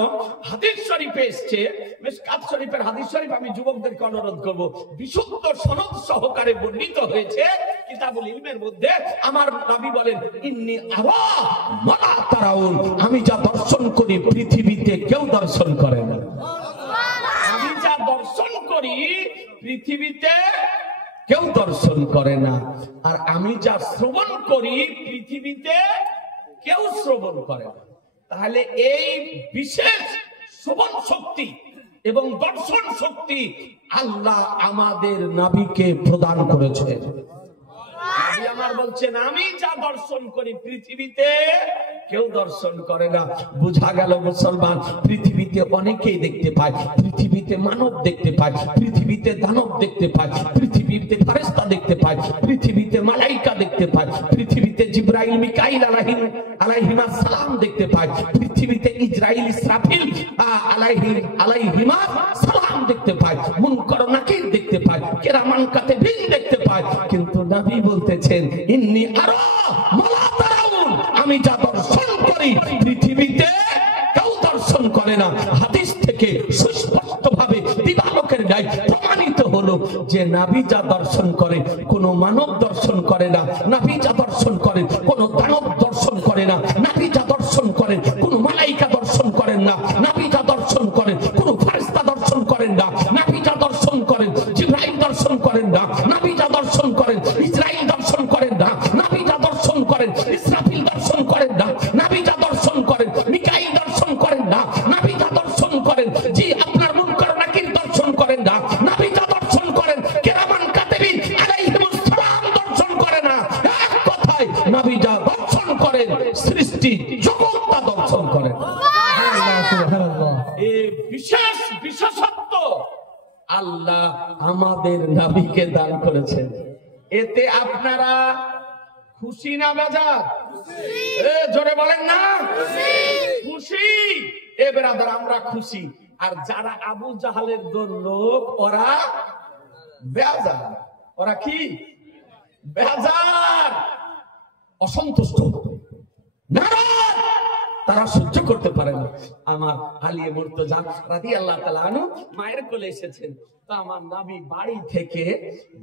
হাদিস শরীফে এসেছে, মিশকাত শরীফের হাদিস শরীফ আমি যুবকদেরকে অনুরোধ করব, বিশুদ্ধ সনদ সহকারে বর্ণিত হয়েছে কিতাবুল ইলমের মধ্যে। আমার নবী বলেন, ইন্নী আরা মা লা তারাউন, আমি যা দর্শন করি পৃথিবীতে কেউ দর্শন করে না। আমি যা দর্শন করি পৃথিবীতে কেউ দর্শন করে না। আর আমি যা শ্রবণ করি পৃথিবীতে কেউ শ্রবণ করে না। তাহলে এই বিশেষ শ্রবণ শক্তি এবং দর্শন শক্তি আল্লাহ আমাদের নবীকে প্রদান করেছে। নবী আমার বলছেন, আমি যা দর্শন করি পৃথিবীতে কেউ দর্শন করে না। বোঝা গেল মুসলমান, পৃথিবীতে অনেকেই দেখতে পায়, পৃথিবীতে মানব দেখতে পায়, পৃথিবীতে দানব দেখতে পায়, পৃথিবীতে ফেরেশতা দেখতে পায়, পৃথিবীতে মালাইকা দেখতে পায়, পৃথিবীতে জিবরাইল মিকাইল আলাইহিমাস সালাম দেখতে পায়, পৃথিবীতে ইসরাইল ইসরাফিল আলাইহিমাস সালাম দেখতে পায়, মুনকার নাকির দেখতে পায়, কিরামান কাতিবিন দেখতে পায়। কিন্তু নবী বলতেছেন, ইন্নী আরা মা লা তারাউন, আমি যা দর্শন করি পৃথিবীতে কেউ দর্শন করে না। হাদিস থেকে সুস্পষ্টভাবে দিবালোকের ন্যায় প্রমাণিত হলো যে নবী যা দর্শন করে কোন মানব দর্শন করে না, নবী যা দর্শন করেন কোন দানব দর্শন করে না, নবী যা দর্শন করেন কোন মালাইকা দর্শন করেন না, নবী যা দর্শন করেন কোন ফেরেশতা দর্শন করেন না, নবী যা দর্শন করেন জিবরাইল দর্শন করেন না, নবী যা দর্শন করেন ইসরাইল দর্শন করেন না, নবী যা দর্শন করেন ইসরাফিল দর্শন করেন না, নবী যা দর্শন করেন মিকাইল দর্শন করেন না, নবী যা দর্শন করেন জি আপনার মুনকার নাকির দর্শন করেন না, নবী যা দর্শন করেন কিরামান কাতিবিন আলাইহিমুস সালাম দর্শন করে না। এক কথায় নবী যা দর্শন করেন সৃষ্টি জগৎটা দর্শন করেন। সুবহানাল্লাহ। এই বিশেষ বিশেষত্ব আল্লাহ আমাদের নবীকে দান করেছেন। এতে আপনারা খুশি না বেজার? জোরে বলেন না খুশি? এ ব্রাদার, আমরা খুশি। আর যারা আবু জাহালের দল লোক ওরা বেজার। ওরা কি বেজার, অসন্তুষ্ট, নারাজ, তারা সহ্য করতে পারে না। আমার আলী মুর্তজা রাদিয়াল্লাহু তাআলা আনহু মায়ের কোলে এসেছেন, তো আমার নবী বাড়ি থেকে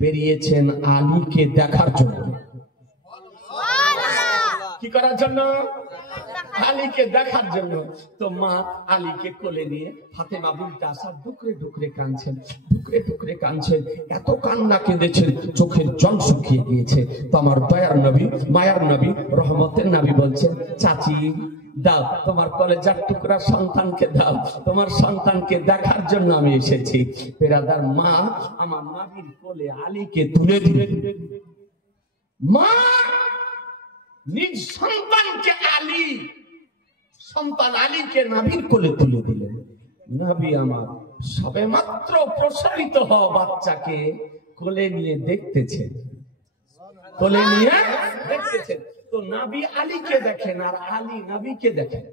বেরিয়েছেন আলীকে দেখার জন্য। কি করার জন্য? আলীকে দেখার জন্য। তো মা আলীকে কোলে নিয়ে ফাতেমা বিনতে আসাদ ডুকরে ডুকরে কাঁদছেন, ডুকরে ডুকরে কাঁদছেন, এত কান্না কেঁদেছেন চোখের জল শুকিয়ে গিয়েছে। তো আমার দয়ার নবী, মায়ার নবী, রহমতের নবী বলছেন, চাচি দাও তোমার কলেজার টুকরা সন্তানকে দাও, তোমার সন্তানকে দেখার জন্য আমি এসেছি। বেরাদার, মা আমার নবীর কোলে আলীকে তুলে দিলেন। মা নিজ সন্তানকে সন্তান আলীকে নবীর কোলে তুলে দিলেন। নবী আমার সবে মাত্র প্রসবিত হওয়া বাচ্চাকে কোলে নিয়ে দেখতেছেন, কোলে নিয়ে দেখতেছেন। তো নবী আলীকে দেখেন আর আলী নবীকে দেখেন,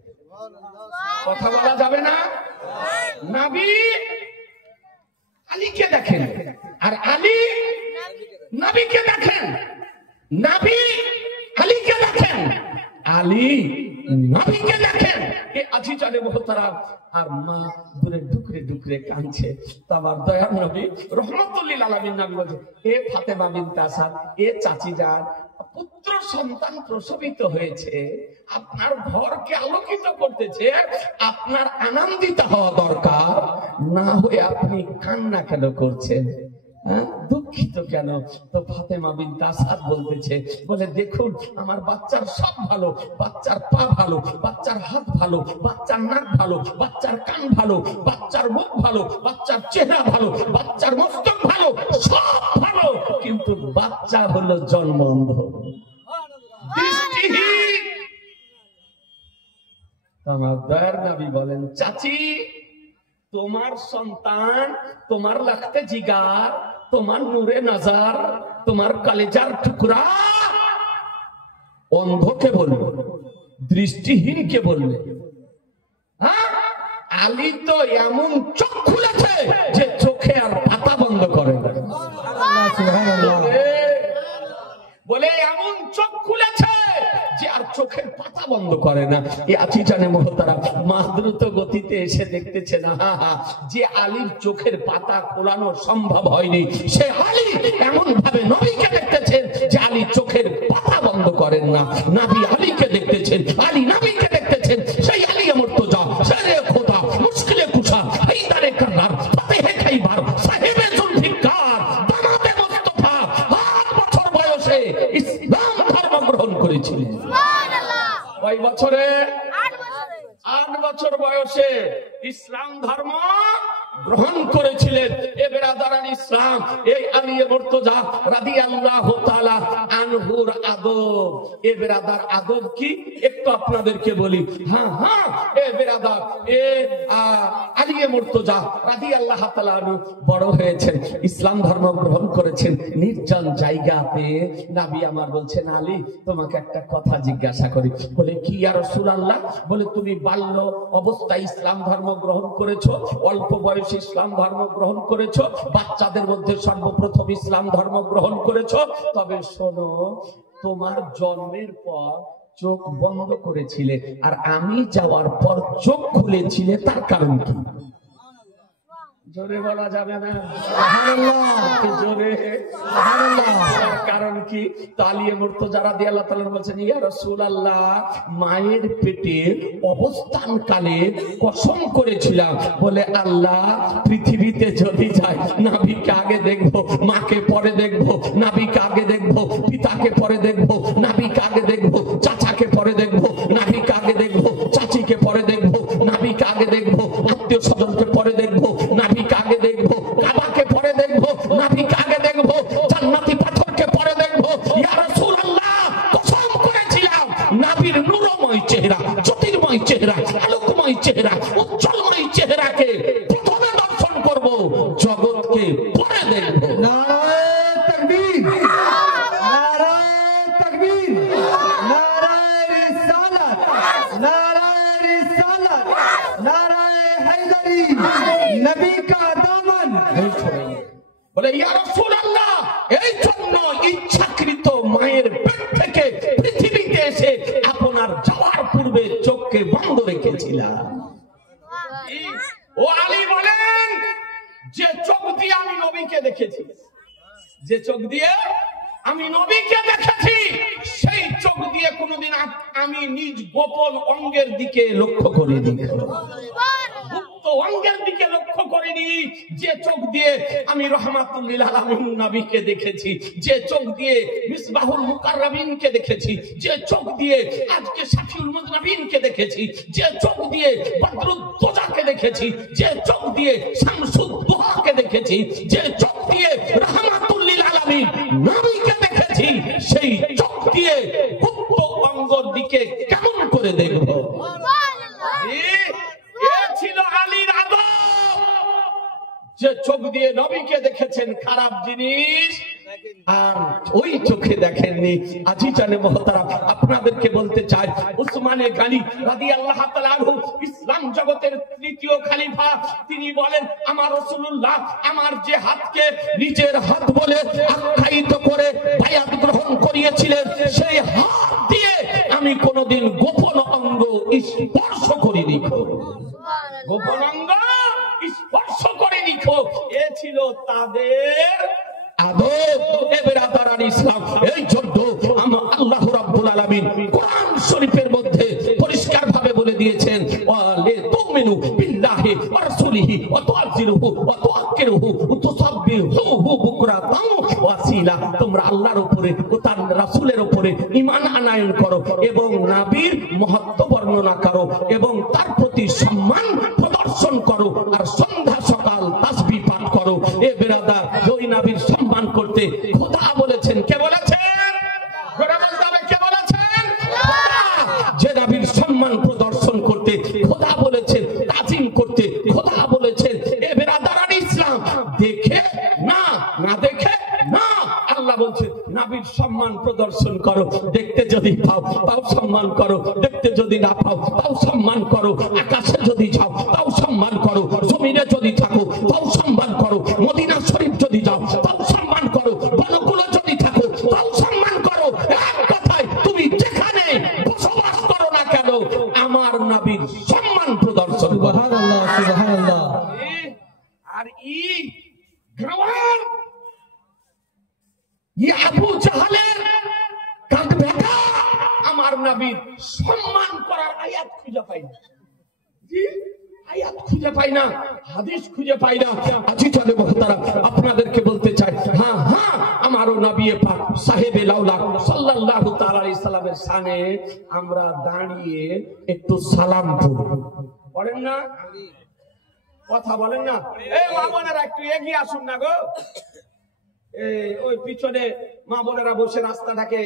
কথা বলা যাবে না? নবী আলীকে দেখেন আর আলী নবীকে দেখেন, নবী আলীকে দেখেন, আলী নবীকে দেখেন। আজি জানে মুহতারাম, আর মা দূরে ডুকরে ডুকরে কাঁদছে। তো আমার দয়ার নবী রহমাতুল লিল আলামিন নবী বলেন, এ ফাতেমা বিনতে আসাদ, এ চাচি যান, পুত্র সন্তান প্রসবিত হয়েছে, আপনার ঘরকে আলোকিত করতেছে, আপনার আনন্দিত হওয়া দরকার, না হয়ে আপনি কান্না কেন করছেন? দুঃখিত কেন? তো ফাতেমা বিনতে আসাদ বলতেছে, বলে দেখুন আমার বাচ্চার সব ভালো, বাচ্চার পা ভালো, বাচ্চার হাত ভালো, বাচ্চার নাক ভালো, বাচ্চার কান ভালো, বাচ্চার মুখ ভালো, বাচ্চার চেহারা ভালো, বাচ্চার মস্তক ভালো, সব ভালো, কিন্তু বাচ্চা হলো জন্ম অন্ধ, দৃষ্টিহীন। আমার দয়ার নবী বলেন, চাচি তোমার সন্তান, তোমার লাগতে জিগার, তোমার নূরে নজর, তোমার কলেজার টুকরা অন্ধকে বলবে, দৃষ্টিহীনকে বলবে। হ্যাঁ, আলী তো এমন চোখ খুলেছে যে চোখে আর পাতা বন্ধ করে না। বলে এমন চোখ খুলেছে যে আর চোখের পাতা বন্ধ করে না। এই আছি জানে মহতারা, দ্রুত গতিতে এসে দেখতেছে না যে আলীর চোখের পাতা খোলানো সম্ভব হয়নি, সে আলী এমন ভাবে নবীকে দেখতেছেন যে আলী চোখের পাতা বন্ধ করেন না। নবী আলীকে দেখতেছেন, আলী নবীকে দেখতেছেন। সেই আলী মুর্তজা, শেরে খোদা, মুশকিলে কুশা, হায়দারে কাররার, ফাতেহে খাইবার, সাহেবে জুলফিকার, দামাতে মুস্তাফা 8 বছর বয়সে ইসলাম ধর্ম গ্রহণ করেছিলেন। সুবহানাল্লাহ। কয় বছরে? 8 বছর বয়সে ইসলাম ধর্ম গ্রহণ করেছিলেন। এ বেরাদারান ইসলাম, এই আলী মুর্তজা রাদিয়াল্লাহু তাআলা আনহুর আদব, এ বেরাদার আদব কি একটু আপনাদেরকে বলি। হ্যাঁ, এ বেরাদার, এ আলী মুর্তজা রাদিয়াল্লাহু তাআলা আনহু বড় হয়েছেন, ইসলাম ধর্ম গ্রহণ করেছেন নির্জন জায়গাতে। নবী আমার বলছেন, আলী তোমাকে একটা কথা জিজ্ঞাসা করি। বলে কি ইয়া রাসূলুল্লাহ? বলে তুমি বাল্য অবস্থায় ইসলাম ধর্ম গ্রহণ করেছো, অল্প বয়সে ইসলাম ধর্ম গ্রহণ করেছো, বাচ্চাদের মধ্যে সর্বপ্রথম ইসলাম ধর্ম গ্রহণ করেছো। তবে শোনো, তোমার জন্মের পর চোখ বন্ধ করেছিলে, আর আমি যাওয়ার পর চোখ খুলেছিলে, তার কারণ কি? জোরে বলা যাবে না? জোরে কারণ কি? আলী মুর্তজা রাদিয়াল্লাহু তাআলা বলছেন, ইয়া রাসূলুল্লাহ, মায়ের পেটে অবস্থানকালে কসম করেছিলাম, বলে আল্লাহ পৃথিবীতে যদি যাই, নবীকে আগে দেখবো, মাকে পরে দেখবো, নবীকে আগে দেখবো, পিতাকে পরে দেখবো, নবীকে আগে দেখবো, চাচাকে পরে দেখবো, নবীকে আগে দেখবো, চাচিকে পরে দেখবো, নবীকে আগে দেখবো, আত্মীয় স্বজনকে পরে দেখবো, নবীকে আগে দেখবো, কাবাকে পরে দেখবো, নবীকে আগে দেখবো, জান্নাতি পাথরকে পরে দেখবো। ইয়া রাসূলুল্লাহ, কসম করেছিলাম নবীর নূরময় চেহারা, জ্যোতির্ময় চেহারা, আলোকময় চেহারা, উজ্জ্বলময় চেহারাকে প্রথমে দর্শন করব, জগৎকে পরে দেখবো। নারায়ে তাকবীর, নারায়ে তাকবীর, নারায়ে রিসালাত, নারায়ে রিসালাত, নারায়ে হায়দারি, নবী কা দামন। বলে ইয়া রাসূলুল্লাহ, এই জন্য ইচ্ছাকৃত মায়ের পেট থেকে পৃথিবীতে এসে আপনার যাওয়ার পূর্বে চোখকে বন্ধ রেখেছিলাম। ও আলী বলেন, যে চোখ দিয়ে আমি নবীকে দেখেছি, যে চোখ দিয়ে আমি নবীকে দেখেছি, সেই চোখ দিয়ে কোনোদিন আমি নিজ গোপন অঙ্গের দিকে লক্ষ্য করিনি, গুপ্ত অঙ্গের দিকে লক্ষ্য করিনি। যে চোখ দিয়ে আমি রাহমাতুল লিল আলামিন নবীকে দেখেছি, যে চোখ দিয়ে মিসবাহুল মুকাররাবিনকে দেখেছি, যে চোখ দিয়ে আজকে শাফিউল মুযনিবিনকে দেখেছি, যে চোখ দিয়ে বদরুদ্দোজাকে দেখেছি, যে চোখ দিয়ে শামসুদ দুহাকে দেখেছি, যে চোখ দিয়ে রাহমাতুল লিল আলামিন নবীকে দেখেছি, সেই চোখ দিয়ে গুপ্ত অঙ্গের দিকে কেমন করে দেখব? এ ছিল আলীর আদব। যে চোখ দিয়ে নবীকে দেখেছেন খারাপ জিনিস, আর ওই চোখে দেখেননি। আজি জানে মহতারাম, আপনাদেরকে বলতে চাই, উসমানে গানি রাদিয়াল্লাহু তাআলা আনহু ইসলাম জগতের তৃতীয় খলিফা। তিনি বলেন, আমার রাসূলুল্লাহ আমার যে হাতকে নিজের হাত বলে আখ্যায়িত করে বায়াত গ্রহণ করিয়েছিলেন, সেই হাত দিয়ে আমি কোনোদিন গোপন অঙ্গ স্পর্শ করিনি, গোপন অঙ্গ স্পর্শ করিনি। এ ছিল তাদের আদব। এবেরাদারান ইসলাম, এই জন্য আল্লাহ রাব্বুল আলামিন কোরআন শরীফের মধ্যে পরিষ্কার ভাবে বলে দিয়েছেন, ওয়ালে তুমিনু বিল্লাহি ওয়া রাসূলিহি ওয়া তুআযিরুহু ওয়া তুআক্কিরুহু ওয়া তুসাব্বিহুহু বুকরাতান ওয়া আসীলা। তোমরা আল্লাহর উপরে ও তার রাসূলের উপরে ঈমান আনয়ন করো এবং নবীর মহত্ব বর্ণনা করো এবং তার প্রতি সম্মান প্রদর্শন করো, আর সন্ধ্যা সকাল তাসবিহ পাঠ করো। এ বেরাদার, ওই নবীর সম্মান করতে খোদা বলেছেন। কে বলেছেন? কে বলেছেন? যে নবীর সম্মান প্রদর্শন করতে খোদা বলেছেন, তাজিম করতে খোদা বলেছেন। নবীর সম্মান প্রদর্শন করো, দেখতে যদি পাও তাও সম্মান করো, দেখতে যদি না পাও তাও সম্মান করো, আকাশে যদি যাও তাও সম্মান করো, জমিনে যদি থাকো তাও সম্মান করো, মদিনা শরীফ যদি যাও তাও সম্মান করো, বনকুলে যদি থাকো তাও সম্মান করো। এক কথায় তুমি যেখানে বসবাস করো না কেন আমার নবীর সম্মান প্রদর্শন করো। সুবহানাল্লাহ, সুবহানাল্লাহ। আর গ্রামার আবু জাহালের কাক বেটা আমার নবীর সম্মান করার আয়াত খুঁজে পাই না, আয়াত খুঁজে পাই না, হাদিস খুঁজে পাই না। আজি চলে মুহতারাম আপনাদেরকে বলতে চাই, হ্যাঁ হ্যাঁ আমারও নবী পাক সাহেবে লাউলা সাল্লাল্লাহু তাআলা আলাইহি সাল্লামের শানে আমরা দাঁড়িয়ে একটু সালাম পড়ব, পড়েন না? কথা বলেন না? এই মা বোনেরা একটু এগিয়ে আসুন না গো, ওই পিছনে মা বোনেরা বসে রাস্তাটাকে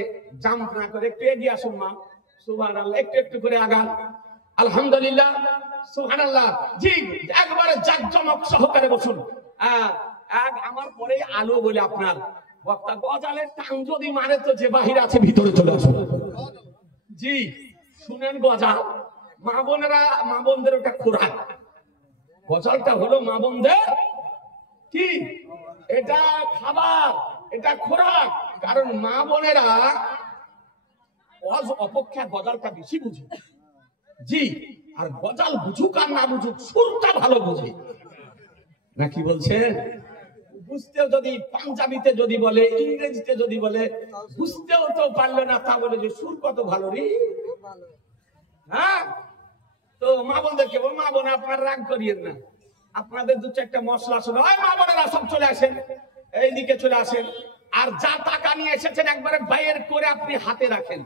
জাম্প না করে একটু এগিয়ে আসুন মা। সুবহানাল্লাহ, একটু একটু করে আগান। আলহামদুলিল্লাহ, সুবহানাল্লাহ। জি, একবারে জাকজমক সহকারে বসুন। আমার পরে আলো বলে আপনার বক্তা গজালের টান যদি মারে তো যে বাহির আছে ভিতরে চলে আসুন। জি শুনেন, গজাল মা বোনেরা, মা বোনদের ওটা খোরাক, গজালটা হলো মা বোনদের কি, এটা খাবার, এটা খোরাক। কারণ মা বোনেরা অপেক্ষা গজালটা বেশি বুঝে। জি, আর গজাল বুঝুক আর না বুঝুক সুরটা ভালো বুঝে না, কি বলছেন? বুঝতেও যদি পাঞ্জাবিতে যদি বলে, ইংরেজিতে যদি বলে, বুঝতেও তো পারলো না, তা বলে যে সুর কত ভালো রে। হ্যাঁ, তো মা বোনদেরকে বল, মা বোন আপনার রাগ করিয়েন না, আপনাদের দু চারটা মশলা শোনো। মা বোনেরা সব চলে আসেন, এইদিকে চলে আসেন। আর যা টাকা নিয়ে এসেছেন একবারে বাইর করে আপনি হাতে রাখেন।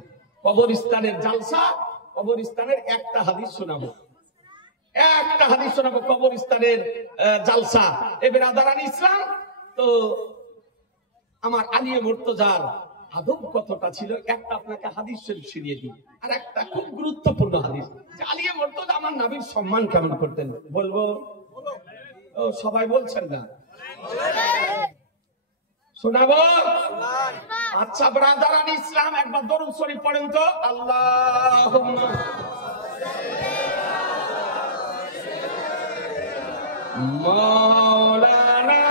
কবরস্থানের জালসা, কবরস্থানের একটা হাদিস শোনাবো, একটা হাদিস শোনাবো কবরস্থানের জালসা। এ বেরাদারান ইসলাম, তো আমার আলিয়ে মুর্তজার আদব কতটা ছিল একটা আপনাকে হাদিস শরীফ শুনিয়ে দিই। আর একটা খুব গুরুত্বপূর্ণ হাদিস, যে আলিয়ে মুর্তজা আমার নবীর সম্মান কেমন করতেন বলবো। ও সবাই বলছেন না, শোনাবো? আচ্ছা ব্রাদারান ইসলাম, একবার দরুদ শরীফ পড়েন তো। আল্লাহুম্মা মাওলানা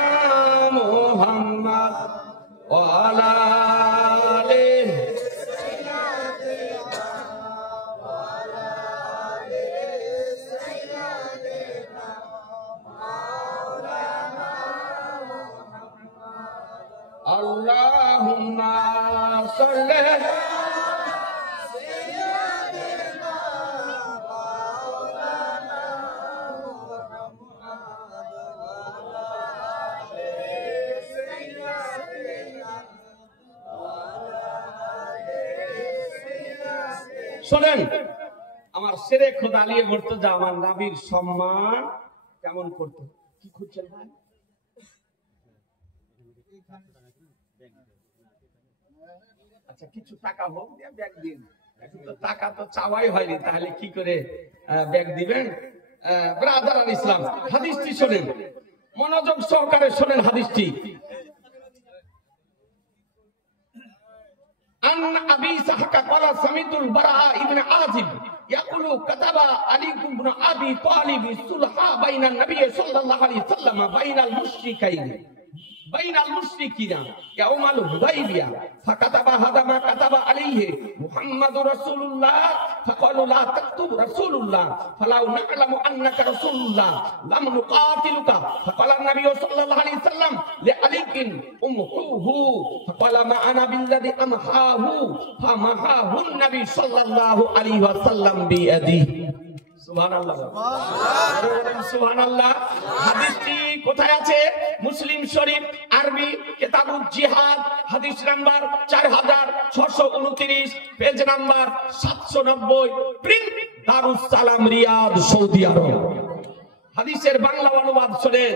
মুহাম্মদ ওয়া আলা আলিহি আল্লাহুম্মা সাল্লি শোনেন, আমার শেরে খোদা আলিয়ে মুর্তজা আমার নবীর সম্মান কেমন করতো। কি খুঁজছেন ভাই? আচ্ছা কিছু টাকা হোক দিয়ে ব্যাগ দিন, এখন তো টাকা তো চাওয়াই হয়নি, তাহলে কি করে ব্যাগ দিবেন? ব্রাদারান ইসলাম, হাদিসটি শোনেন, মনোযোগ সহকারে শোনেন হাদিসটি। عن أبي سحك قال سمعت البراء ابن عازب يقول كتب علي بن أبي طالب صلح بين النبي صلى الله عليه وسلم بين المشركين يوم الحديبية فكتب هذا ما كتب عليه محمد رسول الله فقالوا لا تكتب رسول الله فلو نعلم أنك رسول الله لم نقاتلك فقال النبي صلى الله عليه وسلم لعلي امحوه فقال ما أنا بالذي أمحاه فمحاه النبي صلى الله عليه وسلم بيده সুবহানাল্লাহ, সুবহানাল্লাহ। হাদিসটি কোথায় আছে? মুসলিম শরীফ আরবি কিতাবুল জিহাদ, হাদিস number 4629, page number 790, print Darus Salam Riyad, Saudi আরব। হাদিসের বাংলা অনুবাদ শুনেন।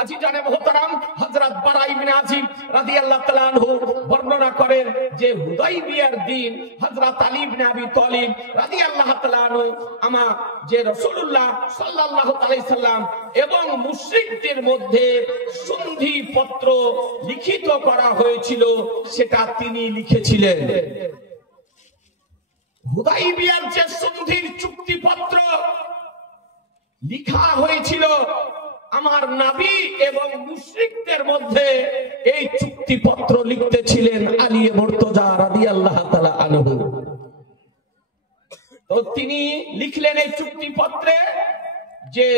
আজি জানে মোহতারাম, হযরত বারা ইবনে আযিব রাদিয়াল্লাহু তাআলা আনহু বর্ণনা করেন যে হুদাইবিয়ার দিন হযরত আলী ইবনে আবি তালিব রাদিয়াল্লাহু তাআলা আনহু যে রাসূলুল্লাহ সাল্লাল্লাহু আলাইহি সাল্লাম এবং মুশরিকদের মধ্যে সন্ধি পত্র লিখিত করা হয়েছিল, সেটা তিনি লিখেছিলেন। হুদাইবিয়ার যে সন্ধির চুক্তিপত্র লিখা হয়েছিল, আমার নবী এবং মুশরিকদের মধ্যে এই চুক্তিপত্র লিখতেছিলেন আলী মুর্তজা রাদিয়াল্লাহু তাআলা আনহু। তো তিনি লিখলেন এই চুক্তিপত্রে যে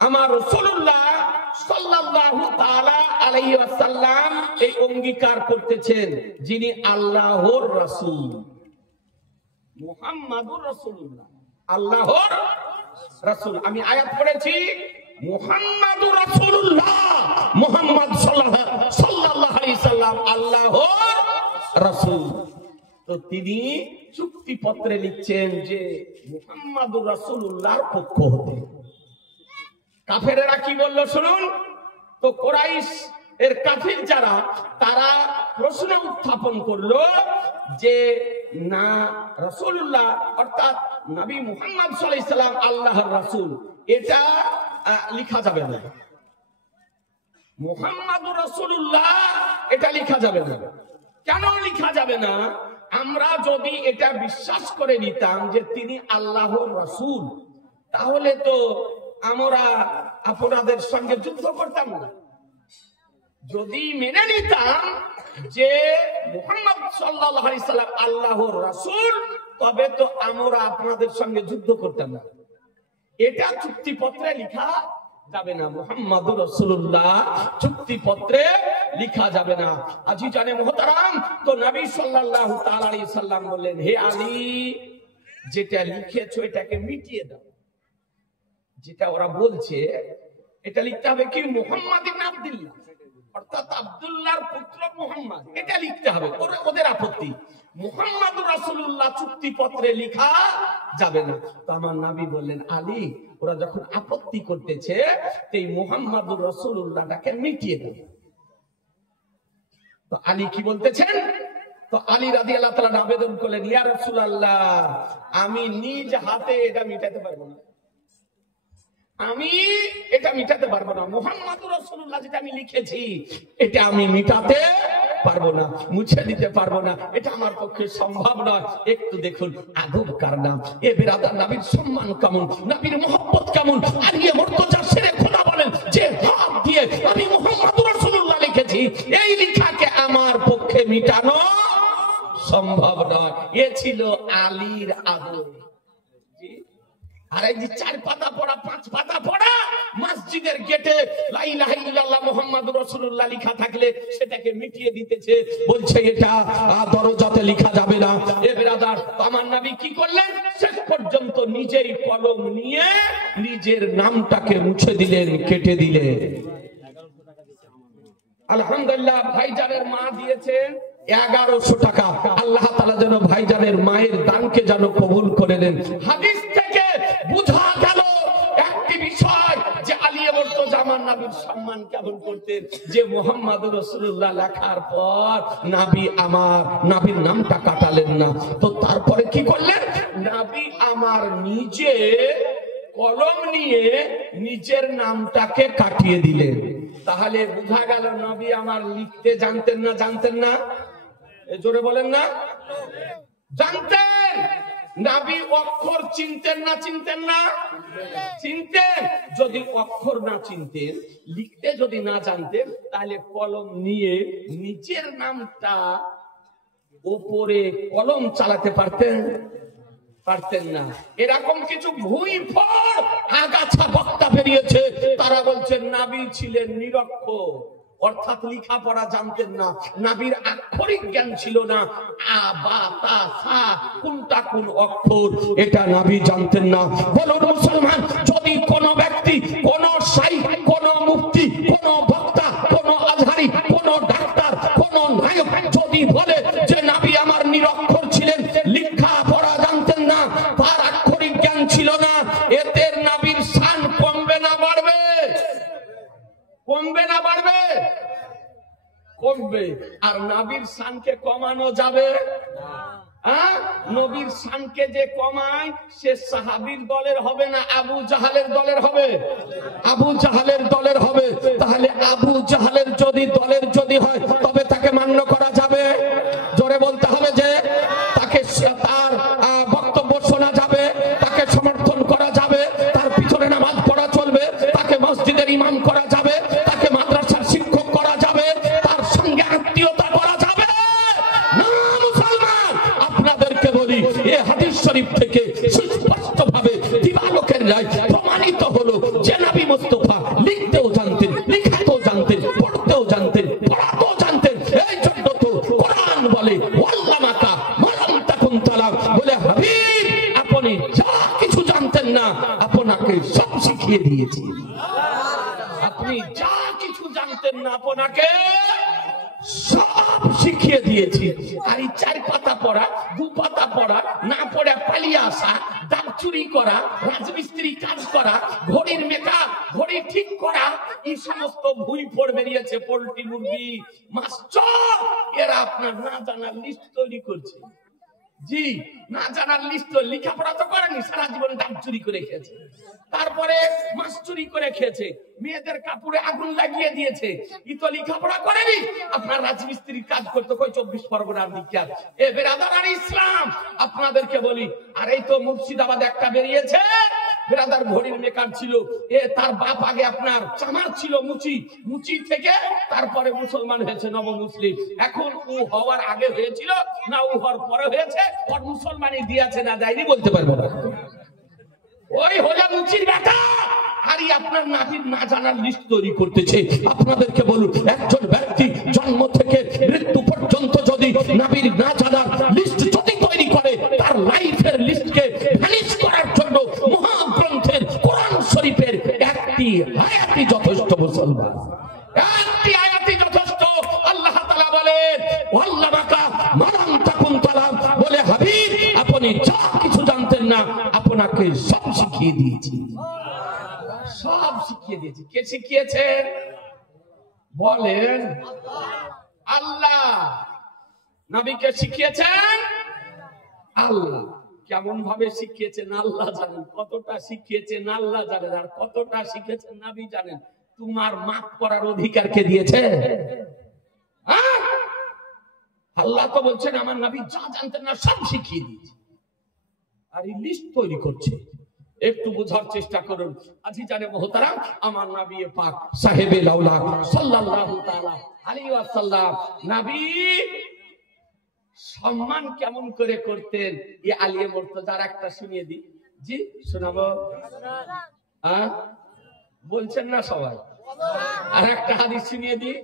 আমার রাসূলুল্লাহ সাল্লাল্লাহু তাআলা আলাইহি ওয়াসাল্লাম এই অঙ্গীকার করতেছেন যিনি আল্লাহর রাসূল, মুহাম্মাদুর রাসূলুল্লাহ, আল্লাহর রাসূল। আমি আয়াত পড়েছি, মুহাম্মাদুর রাসূলুল্লাহ, মুহাম্মদ সাল্লাল্লাহু আলাইহি সাল্লাম আল্লাহর রাসূল। তো তিনি চুক্তিপত্রে লিখছেন যে মুহাম্মাদুর রাসূলুল্লাহর পক্ষ হতে। কাফেরেরা কি বলল শুনুন। তো কুরাইশ এর কাফির যারা, তারা প্রশ্ন উত্থাপন করলো যে না, রাসূলুল্লাহ অর্থাৎ নবী মুহাম্মদ সাল্লাল্লাহু আলাইহি সাল্লাম আল্লাহর রাসূল, এটা লেখা যাবে না। মুহাম্মাদুর রাসূলুল্লাহ এটা লেখা যাবে না। কেন লেখা যাবে না? আমরা যদি এটা বিশ্বাস করে নিতাম যে তিনি আল্লাহর রাসূল, তাহলে তো আমরা আপনাদের সঙ্গে যুদ্ধ করতাম না। যদি মেনে নিতাম যে মুহাম্মদ সাল্লাল্লাহু আলাইহি সাল্লাম আল্লাহর রাসূল, তবে তো আমরা আপনাদের সঙ্গে যুদ্ধ করতাম না। এটা চুক্তিপত্রে লেখা যাবে না। মুহাম্মাদুর রাসূলুল্লাহ চুক্তিপত্রে লেখা যাবে না। আজি জানে মোহতারাম, তো নবী সাল্লাল্লাহু তাআলা আলাইহি সাল্লাম বললেন, হে আলী, যেটা লিখেছো এটাকে মিটিয়ে দাও। যেটা ওরা বলছে এটা লিখতে হবে কি, মুহাম্মদ ইবনে আব্দুল্লাহ, অর্থাৎ আব্দুল্লাহর পুত্র মুহাম্মদ, এটা লিখতে হবে। ওদের আপত্তি, মুহাম্মাদুর রাসূলুল্লাহ চুক্তিপত্রে লেখা যাবে না। তো আমার নবী বললেন, আলী, ওরা যখন আপত্তি করতেছে, এই মুহাম্মাদুর রাসূলুল্লাহটাকে মিটিয়ে দাও। তো আলী কি বলতেছেন? তো আলী রাদিয়াল্লাহু তাআলা আবেদন করলেন, ইয়া রাসূলুল্লাহ, আমি নিজ হাতে এটা মিটাতে পারবো না। আমি এটা মিটাতে পারবো না। মুহাম্মাদুর রাসূলুল্লাহ যেটা আমি লিখেছি, এটা আমি মিটাতে পারবো না, মুছে দিতে পারবো না। এটা আমার পক্ষে সম্ভব নয়। একটু দেখুন আদব কার নাম, এ বেরাদার নবীর সম্মান কেমন, নবীর মহব্বত কেমন। আলিয়ে মুর্তজা শেরে খোদা বলেন যে হাত দিয়ে আমি মুহাম্মাদুর রাসূলুল্লাহ লিখেছি, এই লেখাকে আমার পক্ষে মিটানো সম্ভব নয়। এ ছিল আলীর আদব। আর এই যে 4 পাতা পড়া, 5 পাতা পড়া, মসজিদের গেটে লা ইলাহা ইল্লাল্লাহ মুহাম্মাদুর রাসূলুল্লাহ লেখা থাকলে সেটাকে মিটিয়ে দিতেছে, বলছে এটা দরজাতে লেখা যাবে না। এ ব্রাদার, আমার নবী কি করলেন? শেষ পর্যন্ত নিজেই কলম নিয়ে নিজের নামটাকে মুছে দিলেন, কেটে দিলেন। আলহামদুলিল্লাহ, ভাইজানের মা দিয়েছেন 1100 টাকা। আল্লাহ তাআলা যেন ভাইজানের মায়ের দানকে যেন কবুল করে নেন। হাদিস থেকে বুঝা গেল একটি বিষয় যে আলী মুর্তজা আমার নবীর সম্মান কেমন করতেন, যে মুহাম্মাদুর রাসূলুল্লাহ লেখার পর নবীর নামটা কাটালেন না। তো তারপরে কি করলেন? নবী আমার নিজে কলম নিয়ে নিজের নামটাকে কাটিয়ে দিলেন। তাহলে বুঝা গেল নবী আমার লিখতে জানতেন না? জানতেন না? জোরে বলেন না? জানতেন। নবী অক্ষর চিনতেন না? চিনতেন না? চিনতেন। যদি অক্ষর না চিনতেন, লিখতে যদি না জানতেন, তাহলে কলম নিয়ে নিজের নামটা উপরে কলম চালাতে পারতেন? পারতেন না। এরকম কিছু ভুঁইফড় আগাছা বক্তা বেরিয়েছে, তারা বলছেন নবী ছিলেন নিরক্ষর, অর্থাৎ লেখাপড়া জানতেন না, নবীর আক্ষরিক জ্ঞান ছিল না। আ বা তা সা কোনটা কোন অক্ষর, এটা নবী জানতেন না। বলুন মুসলমান, যদি কোন ব্যক্তি, কোন শাইখ, কোন মুফতি, কোন বক্তা, কোন আজহারি, কোন ডাক্তার, কোন নায়ক যদি বলে যে নবী আমার নিরক্ষর ছিলেন, লেখাপড়া জানতেন না, তার আক্ষরিক জ্ঞান ছিল না, এর শানকে কমানো যাবে? নবীর শানকে যে কমায় সে সাহাবীর দলের হবে না, আবু জাহালের দলের হবে। আবু জাহালের দলের হবে। তাহলে আবু জাহালের দলের যদি হয় তবে তাকে মান্য করা যাবে? জোরে বলতে হবে যে তাকে, তার বক্তব্য শোনা যাবে, তাকে সমর্থন করা যাবে, তার পিছনে নামাজ পড়া চলবে, তাকে মসজিদের ইমাম করা যাবে, তাকে মাদ্রাসার শিক্ষক করা যাবে, তার সঙ্গে আত্মীয়তা করা যাবে না। মুসলমান, আপনাদেরকে বলি, এই হাদিস শরীফ থেকে সুস্পষ্টভাবে দিবালোকের রায় প্রমাণিত হলো যে নবী মুস্তাফা লিখতেও জানতেন, লেখাতেও জানতেন, পড়তেও জানতেন, পড়াতেও জানতেন। এই জন্য তো কোরআন বলে ওয়াল্লামাকা মালাম তাকুন তালাম, বলে হাবিব আপনি যা কিছু জানতেন না আপনাকে সব শিখিয়ে দিয়েছি। আপনি যা কিছু জানতেন না আপনাকে সব শিখিয়ে দিয়েছি। আর এই 4 পাতা পড়া, 2 পাতা পড়া না পড়ে পালিয়ে আসা, দাম চুরি করা, রাজমিস্ত্রি কাজ করা, ঘড়ির মেকআপ, ঘড়ি ঠিক করা, এই সমস্ত ভুই পড়ে বেরিয়েছে পোল্ট্রি, মুরগি, মাছ, চোর। এরা আপনার না জানার লিস্ট তৈরি করছে। জি, না জানার লিস্ট, লেখাপড়া তো করেনি, সারা জীবন দাম চুরি করে খেয়েছে, তারপরে মাছ চুরি করে খেয়েছে, মেয়েদের কাপড়ে আগুন লাগিয়ে দিয়েছে, ই তো লেখাপড়া করেনি। আপনার রাজমিস্ত্রির কাজ করতে কই 24 পরগনার বিখ্যাত। এ বেরাদার ইসলাম, আপনাদেরকে বলি, আর এই তো মুর্শিদাবাদ একটা বেরিয়েছে, বেরাদার ঘড়ির মেকার ছিল, এ তার বাপ আগে আপনার চামার ছিল, মুচি থেকে তারপরে মুসলমান হয়েছে, নব মুসলিম। এখন ও হওয়ার আগে হয়েছিল না ও হওয়ার পরে হয়েছে, ওর মুসলমানই দিয়েছে না দেয়নি বলতে পারবো না। ওই হলো মুচির বেটা। আর আপনার নাবির না জানার লিস্ট তৈরি করতেছে। আপনাদেরকে বলুন, একজন ব্যক্তি জন্ম থেকে মৃত্যু পর্যন্ত যদি নাবির না জানার লিস্ট যদি তৈরি করে, তার লাইফের লিস্টকে ভ্যানিশ করার জন্য মহাগ্রন্থের কোরআন শরীফের একটি আয়াতই যথেষ্ট। মুসলমান, একটি আয়াতই যথেষ্ট। আল্লাহ তাআলা বলেন ওয়াল্লামাকা মালাম তাকুন তালাম, বলে হাবিব আপনি যা কিছু জানতেন না আপনাকে সব শিখিয়ে দিয়েছি। সব শিখিয়ে দিয়েছি। কে শিখিয়েছেন বলেন? আল্লাহ। নবীকে শিখিয়েছেন আল্লাহ। কেমন ভাবে শিখিয়েছেন আল্লাহ জানেন, কতটা শিখিয়েছেন আল্লাহ জানেন, আর কতটা শিখেছেন নবী জানেন। তোমার মাফ করার অধিকার কে দিয়েছে? আল্লাহ তো বলছেন আমার নবী যা জানতেন না সব শিখিয়ে দিয়েছে। আর এই লিস্ট তৈরি করছে। একটু বোঝার চেষ্টা করুন। আজি জানে মোহতারাম, আমার নবী পাক সাহেবে লাউলা সাল্লাল্লাহু তাআলা আলাইহি ওয়াসাল্লাম নবী সম্মান কেমন করে করতেন, এই আলিয়ে মুর্তজার একটা শুনিয়ে দিই। জি শোনাবো? বলছেন না সবাই? আর একটা হাদিস শুনিয়ে দিই।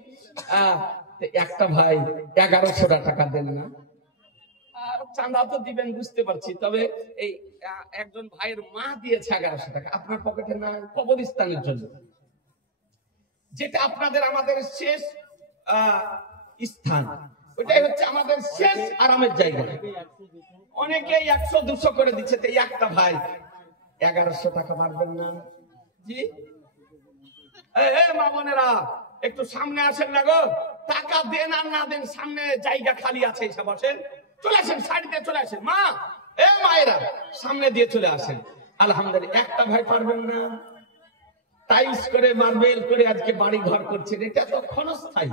একটা ভাই 1100 টাকা দেন না, চাঁদা তো দিবেন বুঝতে পারছি, তবে এই একজন ভাইয়ের মা দিয়েছে 1100 টাকা, আপনার পকেটে না, কবরস্থানের জন্য, যেটা আপনাদের আমাদের শেষ স্থান, ওটাই হচ্ছে আমাদের শেষ আরামের জায়গা। অনেকেই 100-200 করে দিচ্ছে, তো একটা ভাই 1100 টাকা মারবেন না? জি মা বোনেরা একটু সামনে আসেন না গো, টাকা দেন আর না দেন, সামনে জায়গা খালি আছে, এসে বসেন, চলে আসেন, সাইডে চলে আসেন। মা, মায়েরা সামনে দিয়ে চলে আসেন। আলহামদুলিল্লাহ। একটা ভাই পারবেন না? টাইলস করে মার্বেল করে আজকে বাড়ি ঘর করছেন, এটা তো ক্ষণস্থায়ী,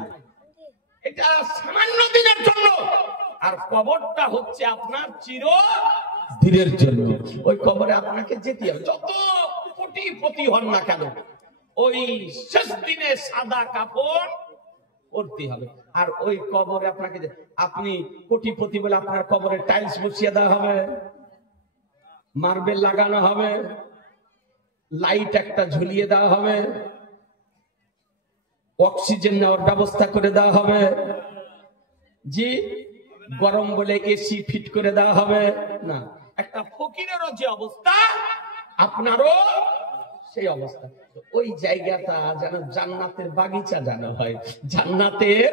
এটা সামান্য দিনের জন্য। আর কবরটা হচ্ছে আপনার চিরদিনের জন্য। ওই কবরে আপনাকে যেতে হবে, যত কোটিপতি হন না কেন, ওই শেষ দিনে সাদা কাপড় পরতে হবে। আর ওই কবরে আপনাকে, আপনি কোটিপতি বলে আপনার কবরে টাইলস বসিয়ে দেওয়া হবে, মার্বেল লাগানো হবে, লাইট একটা ঝুলিয়ে দেওয়া হবে, অক্সিজেন নেওয়ার ব্যবস্থা করে দেওয়া হবে, জি গরম বলে এসি ফিট করে দেওয়া হবে না। একটা ফকিরেরও যে অবস্থা আপনারও সেই অবস্থা। ওই জায়গাটা যেন জান্নাতের বাগিচা যেন হয়, জান্নাতের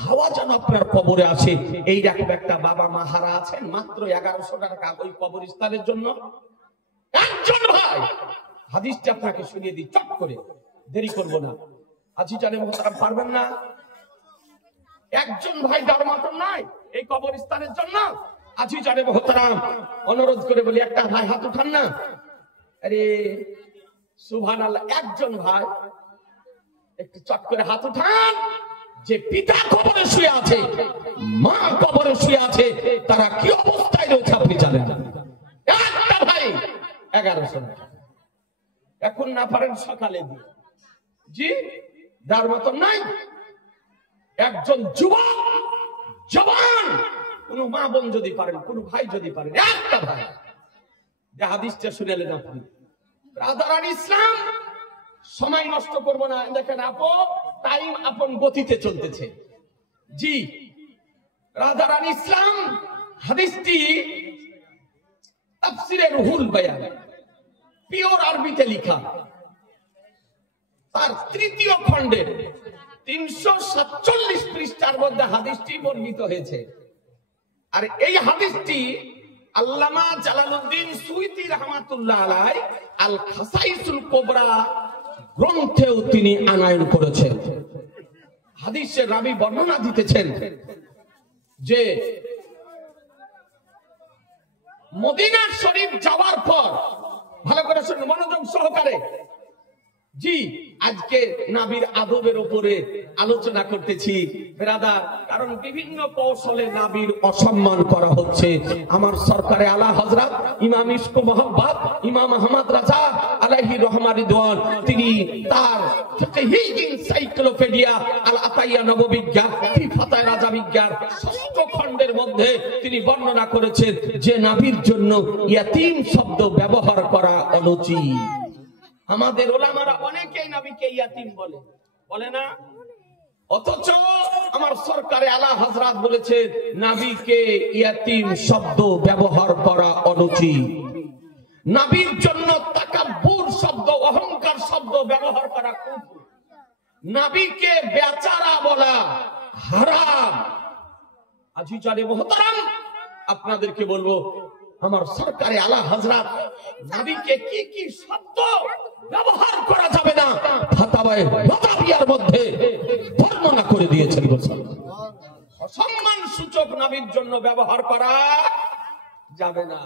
হাওয়া যেন আপনার কবরে আসে। এইরকম একটা বাবা মা হারা আছেন, মাত্র 1100 টাকা ওই কবরস্থানের জন্য। একজন ভাই, হাদিসটা আপনাকে শুনিয়ে দিই চট করে, দেরি করবো না। আজি জানে মোহতারাম, পারবেন না? একজন ভাই ধর্মান্তর নাই এই কবরস্থানের জন্য। আজি জানে মহতারাম, অনুরোধ করে বলি একটা ভাই হাত উঠান না। আরে সুবহানাল্লাহ, একজন ভাই একটু চট করে হাত উঠান। যে পিতা কবরে শুয়ে আছে, মা কবরে শুয়ে আছে, তারা কি অবস্থায় রয়েছে আপনি জানেন? একটা ভাই 1100 এখন না পারেন সকালে দিয়ে জি যার মতন নাই। একজন যুবক জওয়ান কোন মা বোন যদি পারেন, কোন ভাই যদি পারেন, একটা ভাই যে হাদিসটা শুনেলেন আপনি। ব্রাদার ইসলাম, সময় নষ্ট করবো না, দেখেন টাইম আপন গতিতে চলতেছে জি। ব্রাদার ইসলাম হাদিসটি তাফসিরে রুহুল বায়ান পিওর আরবিতে লেখা, তার তৃতীয় খণ্ডের 347 পৃষ্ঠার মধ্যে হাদিসটি বর্ণিত হয়েছে। আর এই হাদিসটি আল্লামা জালালউদ্দিন সুয়ুতী রাহমাতুল্লাহ আলাইহি আল খাসাইসুল কুবরা গ্রন্থেও তিনি আনয়ন করেছেন। হাদিসের রাবী বর্ণনা দিতেছেন যে মদিনা শরীফ যাওয়ার পর, ভালো করে শুনুন মনোযোগ সহকারে জি, আজকে নাবির আদবের উপরে আলোচনা করতেছি ব্রাদার, কারণ বিভিন্ন কৌশলে নাবির অসম্মান করা হচ্ছে। আমার সরকারে আলা হযরত ইমাম ইশক মোহাম্মদ ইমাম আহমদ রাজা আলাইহি রহমান রিদওয়ান, তিনি তার ফিকহি এনসাইক্লোপিডিয়া আল আতাইয়া নববিজ্ঞান ফি ফাতায় রাজা বিজ্ঞান 6ষ্ঠ খণ্ডের মধ্যে তিনি বর্ণনা করেছেন যে নাবির জন্য ইয়াতীম শব্দ ব্যবহার করা অনুচিত। আমাদের ওলামারা অনেকেই নবীকে ইয়াতীম বলে, বলে না? অথচ আমার সরকারে আলা হযরত বলেছেন নবীকে ইয়াতীম শব্দ ব্যবহার করা অনুচিত। নবীর জন্য তাকাব্বুর শব্দ, অহংকার শব্দ ব্যবহার করা কুফর। নবীকে বেচারা বলা হারাম। আজি জানে মুহতারাম, আপনাদেরকে বলবো আমার সরকারে আলা হযরত নবীকে কি কি শব্দ ব্যবহার করা যাবে না ফাতাওয়ায়ে নববিয়ার মধ্যে বর্ণনা করে দিয়েছেন। অসম্মান সূচক নবীর জন্য ব্যবহার করা যাবে না।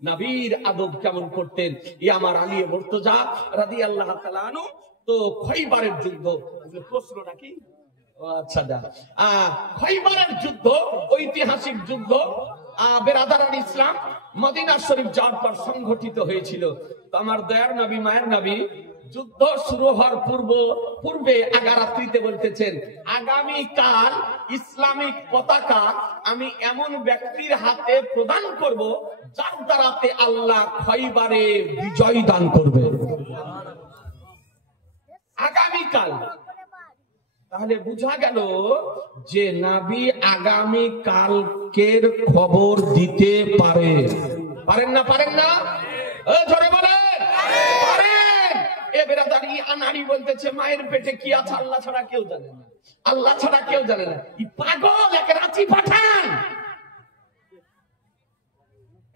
নবীর আদব কেমন করতেন, আমার আলী মুর্তজা রাদিয়াল্লাহু তাআলা আনহু তো খৈবারের যুদ্ধ, প্রশ্ন নাকি? আচ্ছা, খৈবারের যুদ্ধ ঐতিহাসিক যুদ্ধ বেরাদারান ইসলাম মদিনা শরীফ যাওয়ার পর সংঘটিত হয়েছিল। তো আমার দয়ার নবী মায়ের নবী যুদ্ধ শুরু হওয়ার পূর্বে আগারাত্রিতে বলতেছেন, আগামী কাল ইসলামিক পতাকা আমি এমন ব্যক্তির হাতে প্রদান করব যার দ্বারাতে আল্লাহ খৈবারে বিজয় দান করবে। আগামী কাল, তাহলে বোঝা গেল যে নবী আগামী কালকের খবর দিতে পারেন না? পারেন না? জোরে বলেন পারেন। এ বেরাদারি আনাড়ি বলতেছে মায়ের পেটে কি আছে আল্লাহ ছাড়া কেউ জানে না, আল্লাহ ছাড়া কেউ জানে না। এই পাগল এক রাঁচি পাঠান,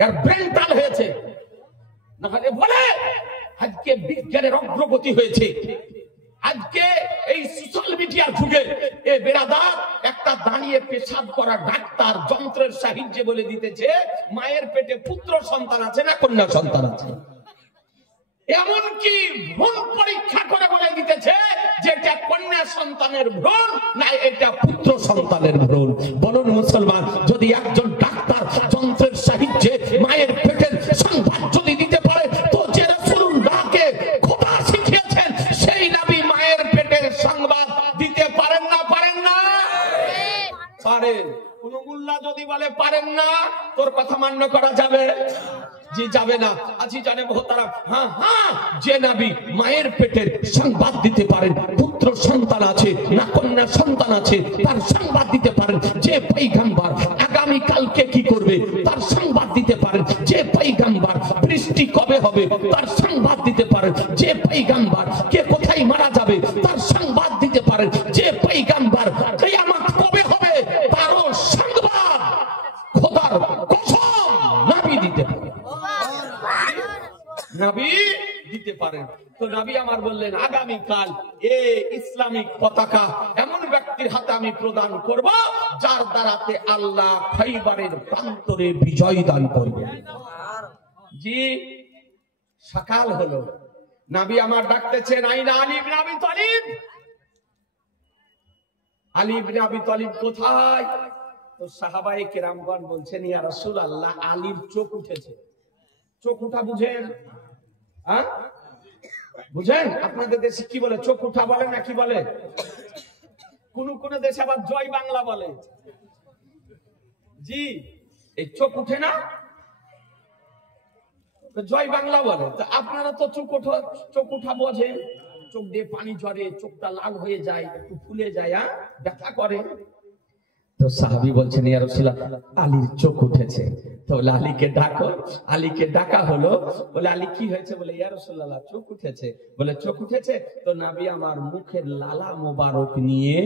এর ব্রেনটাল হয়েছে। নাহলে বলে আজকে বিজ্ঞানের অগ্রগতি হয়েছে, আজকে এই সোশ্যাল মিডিয়ার যুগে এ বেরাদার একটা দাঁড়িয়ে পেশাব করা ডাক্তার যন্ত্রের সাহায্যে বলে দিতেছে মায়ের পেটে পুত্র সন্তান আছে না কন্যা সন্তান আছে। এমনকি ভ্রূণ পরীক্ষা করে বলে দিতেছে যে এটা কন্যা সন্তানের ভ্রূণ না এটা পুত্র সন্তানের ভ্রূণ। বলুন মুসলমান, যদি একজন ডাক্তার যন্ত্রের সাহায্যে মায়ের পেটের সংবাদ যদি দিতে পারে, তো যে রাসূলুল্লাহকে খোদা শিখিয়েছেন সেই নবী মায়ের পেটের সংবাদ দিতে পারেন না? পারেন না? পারেন। কোন মুল্লা যদি বলে পারেন না, তোর কথা মান্য করা যাবে? জি যাবে না। আজি জানে মুহতারাম, হ্যাঁ, যে নবী মায়ের পেটের সংবাদ দিতে পারেন, পুত্র সন্তান আছে না কন্যা সন্তান আছে তার সংবাদ দিতে পারেন, যে পয়গম্বর আগামী কালকে কি করবে তার সংবাদ দিতে পারেন, যে পয়গম্বর বৃষ্টি কবে হবে তার সংবাদ দিতে পারেন, যে পয়গম্বর কে কোথায় মারা যাবে তার সংবাদ দিতে পারেন, যে পয়গম্বর কিয়ামত কবে হবে তারও সংবাদ খোদার কসম নবী দিতে পারেন। নবী দিতে দিতে পারেন। তো নবী আমার বললেন, আগামীকাল এই ইসলামিক পতাকা এমন ব্যক্তির হাতে আমি প্রদান করব যার দ্বারাতে আল্লাহ খাইবারের প্রান্তরে বিজয় দান করবেন। জি, সকাল হলো, নবী আমার ডাকতেছেন, আইনা আলী ইবনে আবি তালিব। আলী ইবনে আবি তালিব কোথায়? তো সাহাবায়ে কেরামগণ বলছেন, ইয়া রাসূলুল্লাহ, আলীর চোখ উঠেছে। চোখ উঠা বুঝেন? হ্যাঁ, বুঝেন? আপনাদের দেশে কি বলে? চোখ উঠা বলে না কি বলে? কোন কোন দেশে আবার জয় বাংলা বলে। জি, এই চোখ উঠে না, জয় বাংলা বলে। তো আপনারা তো চোখ উঠা বোঝেন, চোখ দিয়ে পানি ঝরে, চোখটা লাল হয়ে যায়, একটু ফুলে যায়, ব্যথা করে। তো সাহাবী বলছেন, ইয়া রাসূলুল্লাহ, আলীর চোখ উঠেছে। তো বলে, আলীকে ডাকো। আলীকে ডাকা হলো। বলে, আলী কি হয়েছে? বলে, ইয়া রাসূলুল্লাহ, চোখ উঠেছে। বলে, চোখ উঠেছে? তো নবী আমার মুখের লালা মোবারক নিয়ে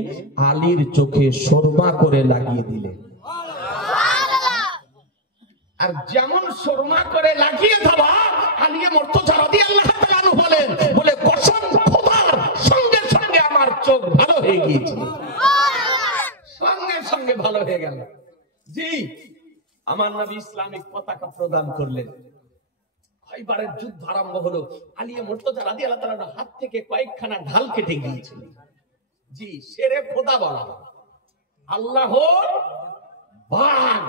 আলীর চোখে সুরমা করে লাগিয়ে দিলেন। আর যেমন সুরমা করে লাগিয়ে দেওয়া, আলী মুর্তজা রাদিয়াল্লাহু তাআলা আনহু বলেন, বলে, কসম খোদার, সঙ্গে সঙ্গে আমার চোখ ভালো হয়ে গিয়েছে, সঙ্গে সঙ্গে ভালো হয়ে গেল। জি, আমার নবী ইসলামিক পতাকা প্রদান করলেন। খাইবারের যুদ্ধ আরম্ভ হলো। আলী মুর্তজা রাদিয়াল্লাহু তাআলা হাত থেকে কয়েকখানা ঢাল কেটে গিয়েছিল। জি, শেরে খোদা বলা, আল্লাহর বাণ।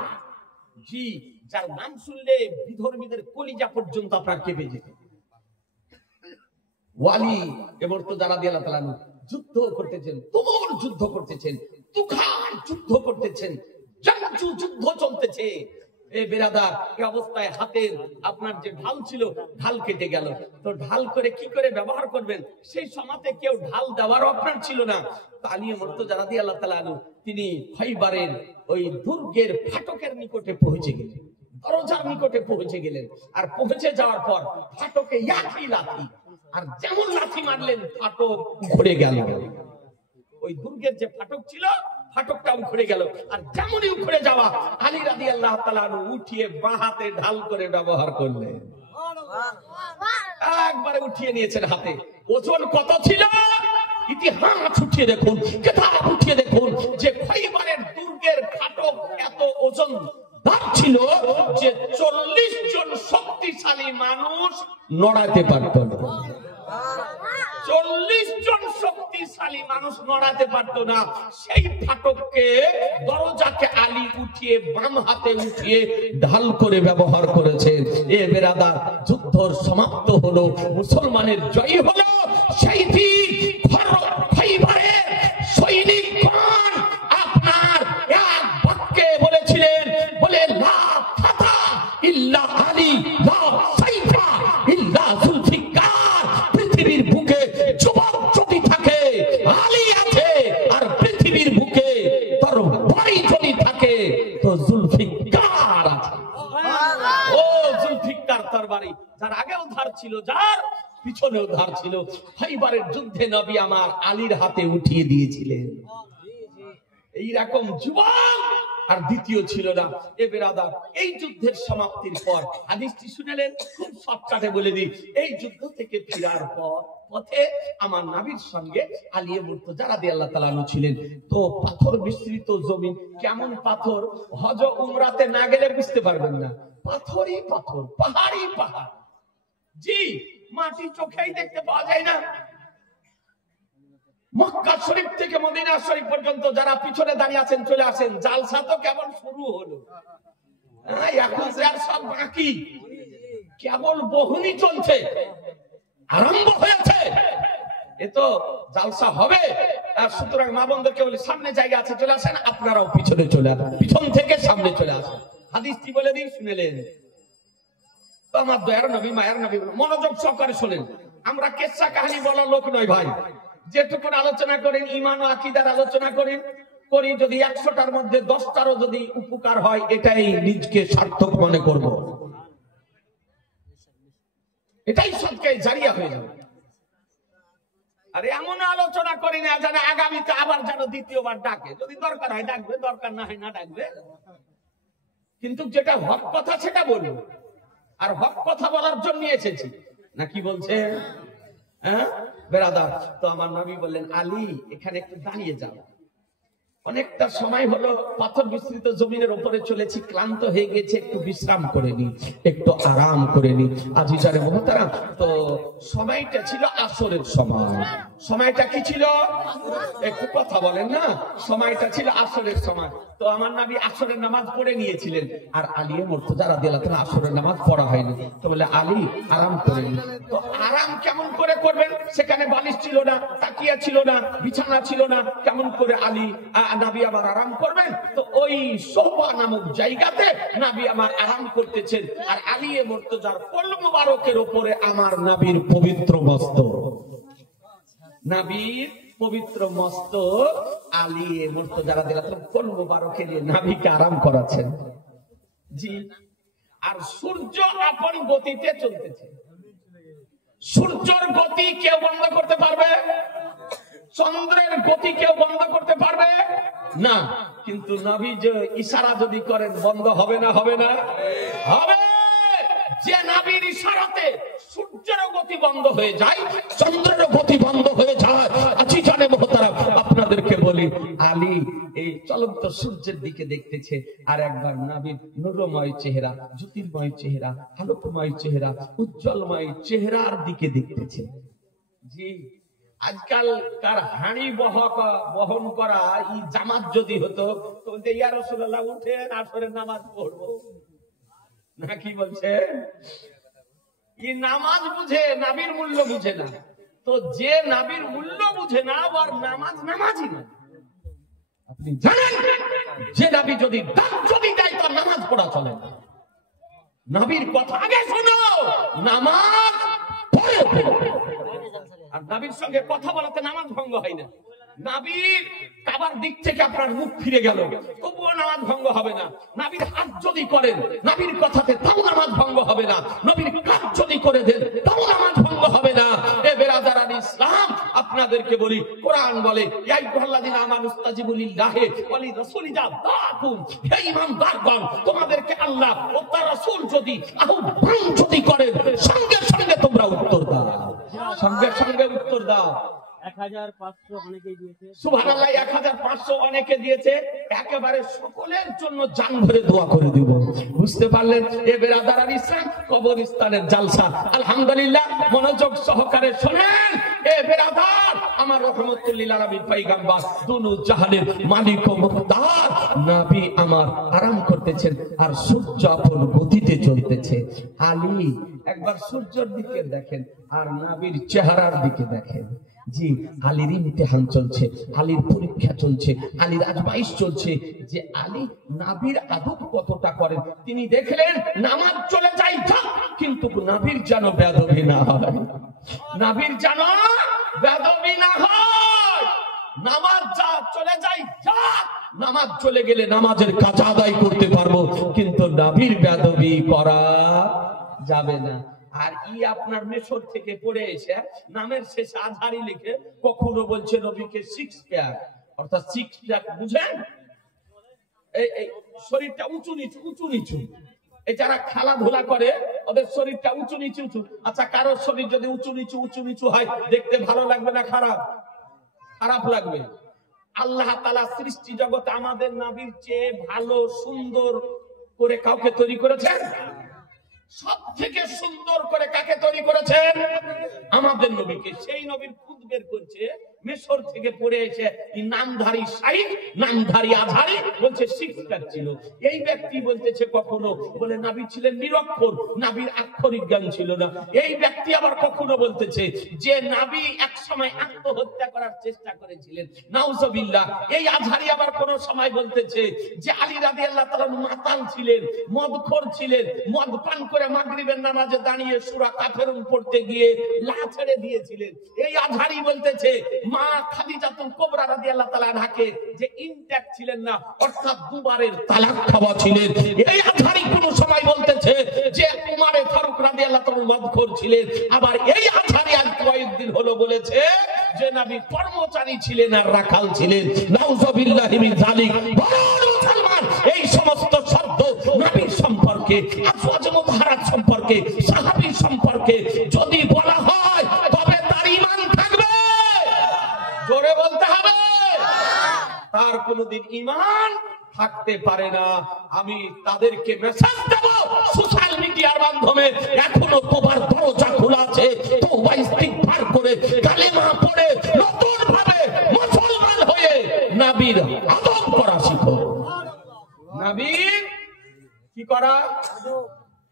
জি, যার নাম শুনলে বিধর্মীদের কলিজা পর্যন্ত আপনার কেঁপে যেত। ওয়ালি মুর্তজা রাদিয়াল্লাহু তাআলা যুদ্ধ করতেছেন, তুমুল যুদ্ধ করতেছেন, তুখার যুদ্ধ করতেছেন, জঞ্জু যুদ্ধ চলতেছে। এই বেরাদার, এই অবস্থায় হাতের আপনার যে ঢাল ছিল, ঢাল কেটে গেল। তো ঢাল করে কি করে ব্যবহার করবেন? সেই সময়তে কেউ ঢাল দেওয়ারও আপনার ছিল না। আলী মুর্তজা রাদিয়াল্লাহু তাআলা তিনি খাইবারের ওই দুর্গের ফাটকের নিকটে পৌঁছে গেলেন, দরজার নিকটে পৌঁছে গেলেন। আর পৌঁছে যাওয়ার পর ফাটকে একই লাথি, আর যেমন লাথি মারলেন ফাটক ঘুরে গেল। ওই দুর্গের যে ফাটক ছিল, ফাটকটা উখড়ে গেল। আর যেমনই উখড়ে যাওয়া, আলী রাদিয়াল্লাহু তাআলা উঠিয়ে বাঁ হাতে ঢাল করে ব্যবহার করলেন। একবারে উঠিয়ে নিয়েছেন হাতে। ওজন কত ছিল? ইতিহাস উঠিয়ে দেখুন, কিতাব উঠিয়ে দেখুন, যে খাইবারের দুর্গের ফাটক এত ওজন ছিল যে 40 জন শক্তিশালী মানুষ নড়াতে পারত না। 40 জন শক্তিশালী মানুষ নড়াতে পারত না। সেই ফাটককে, দরজাকে আলী উঠিয়ে বাম হাতে উঠিয়ে ঢাল করে ব্যবহার করেছেন। এ বেরাদার, যুদ্ধ সমাপ্ত হলো, মুসলমানের জয় হলো। সেই দিন খাইবারের সৈনিকগণ আপনার এক বাক্যে বলেছিলেন, বলে, লা ফাতা ইল্লা আলী, লা সাইফা ইল্লা জুলফিকার। পৃথিবীর বুকে যুবক যদি থাকে, আলী আছে। আর পৃথিবীর বুকে তরবারি যদি থাকে, তো জুলফিকার আছে। ও জুলফিকার তরবারি, যার আগেও ধার ছিল, যার পিছনেও ধার ছিল। খাইবারের যুদ্ধে নবী আমার আলীর হাতে উঠিয়ে দিয়েছিলেন। এইরকম যুবক আর দ্বিতীয় ছিল না। এ বেরাদার, এই যুদ্ধের সমাপ্তির পর হাদিসটি শুনলেন, খুব শর্টকাটে বলে দিই। এই যুদ্ধ থেকে ফিরার পর পথে আমার নবীর সঙ্গে আলী মুর্তজা রাদিয়াল্লাহু তাআলা আনহু ছিলেন। তো পাথর বিস্তৃত জমিন, কেমন পাথর, হজ উমরাতে না গেলে বুঝতে পারবেন না। পাথরই পাথর, পাহাড়ই পাহাড়। জি, মাটি চোখেই দেখতে পাওয়া যায় না। মক্কা শরীফ থেকে মদিনা শরীফ পর্যন্ত যারা পিছনে দাঁড়িয়ে আছেন, চলে আসেন। জালসা তো কেবল শুরু হলো, এখন আর সব বাকি, কেবল বহনি চলছে, আরম্ভ হয়েছে। এ তো জালসা হবে। আর সুতরাং মা বোনদেরকে বলি, সামনে জায়গা আছে, চলে আসেন। আপনারাও পিছনে চলে আসেন, পিছন থেকে সামনে চলে আসেন। হাদিসটি বলে দিই, শুনেলেন? তো আমার দয়ার নবী, মায়ের নবী, মনোযোগ সহকারে শোনেন। আমরা কেচ্ছা কাহিনী বলার লোক নয় ভাই। যেটুকু আলোচনা করেন, ঈমান ও আকীদার আলোচনা করি, যদি 100টার মধ্যে 10টারও যদি উপকার হয়, এটাই নিজকে সার্থক মনে করব, এটাই সবকে জারিয়া হয়ে যাবে। আরে এমন আলোচনা করি না যেন আগামীতে আবার যেন দ্বিতীয়বার ডাকে। যদি দরকার হয় ডাকবে, দরকার না হয় না ডাকবে। কিন্তু যেটা হক কথা সেটা বলবো। আর হক কথা বলার জন্য এসেছি। নাকি বলছে? হ্যাঁ বেরাদার, তো আমার নবী বললেন আলী এখানে একটু দাঁড়িয়ে যাও, অনেকটা সময় হলো পাথর বিস্তৃত জমিনের উপরে চলেছি, ক্লান্ত হয়ে গেছে, একটু বিশ্রাম করে নি, একটু আরাম করে নি। আজিজারে মুহতারাম, তো সময়টা ছিল আসরের সময়। সময়টা কি ছিল? একটু কথা বলেন না। সময়টা ছিল আসরের সময়। তো আমার নবী আসরের নামাজ পড়ে নিয়েছিলেন, আর আলী মুর্তজা রাদিয়াল্লাহু তাআলা আসরের নামাজ পড়া হয়নি। তো বলে আলী আরাম করে নি। তো আরাম কেমন করে করবেন? সেখানে বালিশ ছিল না, তাকিয়া ছিল না, বিছানা ছিল না, কেমন করে আলী নবী আমার আরাম করবেন? তো ওই সোফা নামক জায়গাতে নবী আমার আরাম করতেছেন, আর আলী মুর্তজার কোল মুবারকের উপরে আমার নবীর পবিত্র মস্তক, নবীর পবিত্র মস্তক আলী মুর্তজা রাদিয়াল্লাহু তাআলা কোল মুবারকে নিয়ে নবীকে আরাম করাচ্ছেন। জি, আর সূর্য আপন গতিতে চলতেছে। সূর্যের গতি কেউ বন্ধ করতে পারবে? চন্দ্রের গতি কেউ বন্ধ করতে পারবে না। কিন্তু নবী যে ইশারা যদি করেন বন্ধ হবে না? হবে না? হবে। যে নবীর ইশারাতে সূর্যের গতি বন্ধ হয়ে যায়, চন্দ্রের গতি বন্ধ হয়ে যায়। আছি জানে মুহতারাম, আপনাদেরকে বলি আলী এই চলন্ত সূর্যের দিকে দেখতেছে, আর একবার নবীর নূরময় চেহারা, জ্যোতির্ময় চেহারা, আলোকময় চেহারা, উজ্জ্বলময় চেহারার দিকে দেখতেছে। জি, আজকাল কার হাঁড়ি বহন করা এই জামাত যদি হতো, তো বলতে ইয়া রাসূলুল্লাহ উঠেন আসরের নামাজ পড়বো, নাকি বলছে? এই নামাজ বুঝে, নবীর মূল্য বুঝে না। তো যে নবীর মূল্য বুঝে না, ওর নামাজ নামাজই না। আপনি জানেন যে নবী যদি দান যদি দেয় তার নামাজ পড়া চলে না। নবীর কথা আগে শোনো, নামাজ পড়ো। আর নবীর সঙ্গে কথা বলাতে নামাজ ভঙ্গ হয় না। নবীর কাবার দিক থেকে আপনার মুখ ফিরে গেল, তবুও নামাজ ভঙ্গ হবে না। নবীর হাত যদি করেন নবীর কথাতে, তাও নামাজ ভঙ্গ হবে না। নবীর কাজ যদি করে দেন, তাও নামাজ ভঙ্গ হবে না। এ বেরাদারান ইসলাম, আপনাদেরকে বলি, কোরআন বলে ইয়া আইয়ুহাল্লাযিনা আমানু ইসতাজিবু লিল্লাহি ওয়া লিরাসূলি যা দাকুম, হে ঈমানদারগণ, তোমাদেরকে আল্লাহ ও তার রাসূল যদি আহ্বান যদি করেন, সঙ্গে সঙ্গে তোমরা উত্তর দাও, সঙ্গে সঙ্গে উত্তর দাও। 1500 অনেকেই দিয়েছে, সুবহানাল্লাহ, 1500 অনেকে দিয়েছে। একেবারে সকলের জন্য জান ভরে দোয়া করে দিব। বুঝতে পারলেন? এ বেরাদারান ইসলাম, কবরস্থানের জালসা। আলহামদুলিল্লাহ, মনোযোগ সহকারে শুনেন। এ বেরাদার, আমার রহমতুল লিল আলামিন পয়গম্বর, দুনু জাহানের মালিক ও মুখতার নবী আমার আরাম করতেছেন, আর সূর্য আপন গতিতে চলতেছে। আলী একবার সূর্যের দিকে দেখেন, আর নবীর চেহারার দিকে দেখেন। জি, আলীর ইমতিহান চলছে, আলীর পরীক্ষা চলছে, আলীর আজমাইশ চলছে, যে আলী নবীর আদব কতটা করেন। তিনি দেখলেন নামাজ চলে যায় যাক, কিন্তু নবীর যেন বেয়াদবি না হয়, নবীর যেন বেয়াদবি না হয়। নামাজ যা চলে যায় যাক, নামাজ চলে গেলে নামাজের কাজা আদায় করতে পারবো, কিন্তু নবীর বেয়াদবি করা যাবে না। আর আপনার মেশর থেকে পড়ে এসে নামের শেষে আজহারি লিখে কখনো বলছে নবীকে সিক্স প্যাক, অর্থাৎ সিক্স প্যাক বুঝেন? এই শরীরটা উঁচু নিচু উঁচু নিচু, এই যারা খেলাধুলা করে ওদের শরীরটা উঁচু নিচু উঁচু। আচ্ছা, কারোর শরীর যদি উঁচু নিচু হয়, দেখতে ভালো লাগবে না খারাপ? খারাপ লাগবে। আল্লাহ তাআলা সৃষ্টি জগতে আমাদের নবীর চেয়ে ভালো সুন্দর করে কাউকে তৈরি করেছেন? সব থেকে সুন্দর করে কাকে তৈরি করেছেন? আমাদের নবীকে। সেই নবীর খুদ বের করছে মিশর থেকে পড়ে এসে নামধারী শাইখ, নামধারী আজহারি, বলছে সিক্স প্যাক ছিল। এই ব্যক্তি বলতেছে কখনো বলে নবী ছিলেন নিরক্ষর, নবীর আক্ষরিক জ্ঞান ছিল না। এই ব্যক্তি আবার কখনো বলতেছে যে নবী এক সময় আত্মহত্যা করার চেষ্টা করেছিলেন, নাউজুবিল্লাহ। এই আজহারি আবার কোন সময় বলতেছে যে আলী রাদিয়াল্লাহু তাআলা মাতাল ছিলেন, মদখোর ছিলেন, মদ পান করে মাগরিবের নামাজে দাঁড়িয়ে সূরা কাফিরুন পড়তে গিয়ে লা ছেড়ে দিয়েছিলেন। এই আজহারি বলতেছে মা খাদিজাতুল কুবরা রাদিয়াল্লাহু তাআলা আনহাকে যে ইনট্যাক্ট ছিলেন না, অর্থাৎ দুবারের তালাক খাওয়া ছিলেন। এই আজহারি কোন সময় বলতেছে যে উমারে ফারুক রাদিয়াল্লাহু তাআলা মদখোর ছিলেন। আবার এই আজহারি আজ কয়েকদিন হলো বলেছে যে নবী কর্মচারী ছিলেন আর রাখাল ছিলেন। নাউজুবিল্লাহি মিন যালিক। মুসলমান, এই সমস্ত শব্দ নবীর সম্পর্কে, আজওয়াজ মুতাহহারাত সম্পর্কে, সাহাবী সম্পর্কে যদি কোনদিন ঈমান থাকতে পারে না। আমি তাদেরকে মেসেজ দেব সোশ্যাল মিডিয়ার মাধ্যমে, এখনো তোমার দরজা খোলা আছে, তওবা ইস্তিগফার করে কালেমা পড়ে নতুন ভাবে মুসলমান হয়ে নবীর আদব করা শিখো। নবীর কি করা?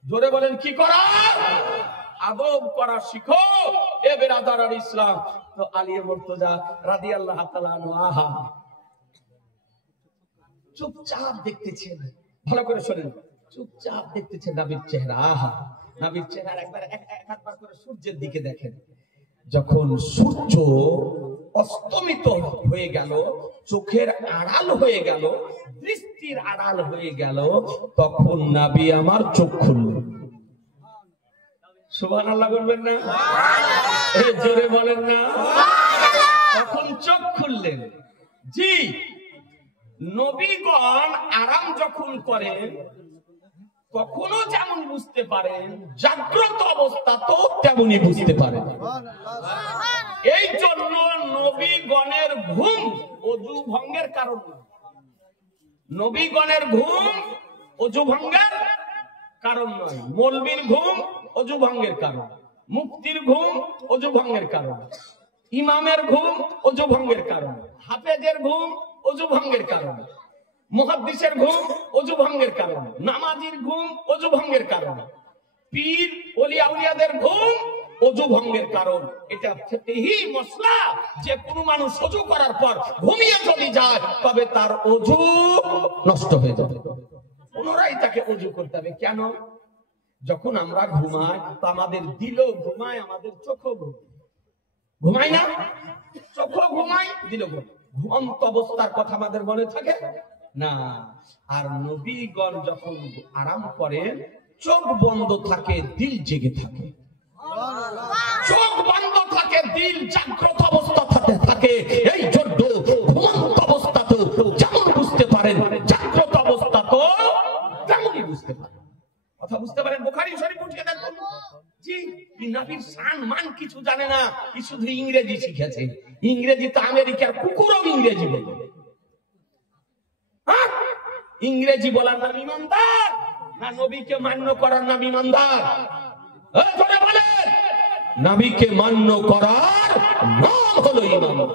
জোরে বলেন কি করা? আদব করা শিখো। এ বেরাদার ইসলাম। তো আলী মুর্তজা রাদিয়াল্লাহু তাআলা আনহু আহা চুপচাপ দেখতেছেন, ভালো করে শোনেন, চুপচাপ দেখতেছেন নবীর চেহারা। আহা, নবীর চেহারা একবার করে সূর্যের দিকে দেখেন। যখন সূর্য অস্তমিত হয়ে গেল, চোখের আড়াল হয়ে গেল, দৃষ্টির আড়াল হয়ে গেল, তখন নবী আমার চোখ খুললেন। সুবহানাল্লাহ বলবেন না? জোরে বলেন না? তখন চোখ খুললেন। জি, নবীগণ আরাম যখন করেন কখনো যেমন বুঝতে পারেন, জাগ্রত অবস্থা তো তেমনি বুঝতে পারেন। এই জন্য নবীগণের ঘুম অজু ভঙ্গের কারণ নয়। নবীগণের ঘুম অজু ভঙ্গের কারণ নয়। মৌলবীর ঘুম অজু ভঙ্গের কারণ, মুফতির ঘুম অজু ভঙ্গের কারণ, ইমামের ঘুম অজু ভঙ্গের কারণ, হাফেজের ঘুম অজু ভঙ্গের কারণ, মুহাদ্দিসের ঘুম অজু ভঙ্গের কারণ, নামাজির ঘুম অজু ভঙ্গের কারণ, পীর ওলিয়া আউলিয়াদের ঘুম অজু ভঙ্গের কারণ। এটা ফিকহি মসলা যে কোনো মানুষ অজু করার পর ঘুমিয়ে যদি যায় তবে তার অজু নষ্ট হয়ে যাবে, পুনরায় তাকে অজু করতে হবে। কেন? যখন আমরা ঘুমাই তো আমাদের দিলও ঘুমায়, আমাদের চোখও ঘুমাই না? চোখও ঘুমায়, দিলও ঘুমায়। ঘুমন্ত অবস্থার কথা আমাদের মনে থাকে না। আর নবীগণ যখন আরাম করেন চোখ বন্ধ থাকে, দিল জেগে থাকে। চোখ বন্ধ থাকে, দিল জাগ্রত অবস্থা থাকে। এই জন্য ঘুমন্ত অবস্থা তো যেমন বুঝতে পারেন, জাগ্রত অবস্থা তো তেমনই বুঝতে পারেন। কথা বুঝতে পারেন? বুখারী শরীফ উঠিয়ে দেখুন। জি, নবীর শান মান কিছু জানে না, কি শুধু ইংরেজি শিখেছে। ইংরেজি তো আমেরিকার কুকুরও ইংরেজি বলে। ইংরেজি বলার নাম ইমানদার না নবীকে মান্য করার নাম ইমানদার? বলে নবীকে মান্য করার নাম হলো ইমানদার।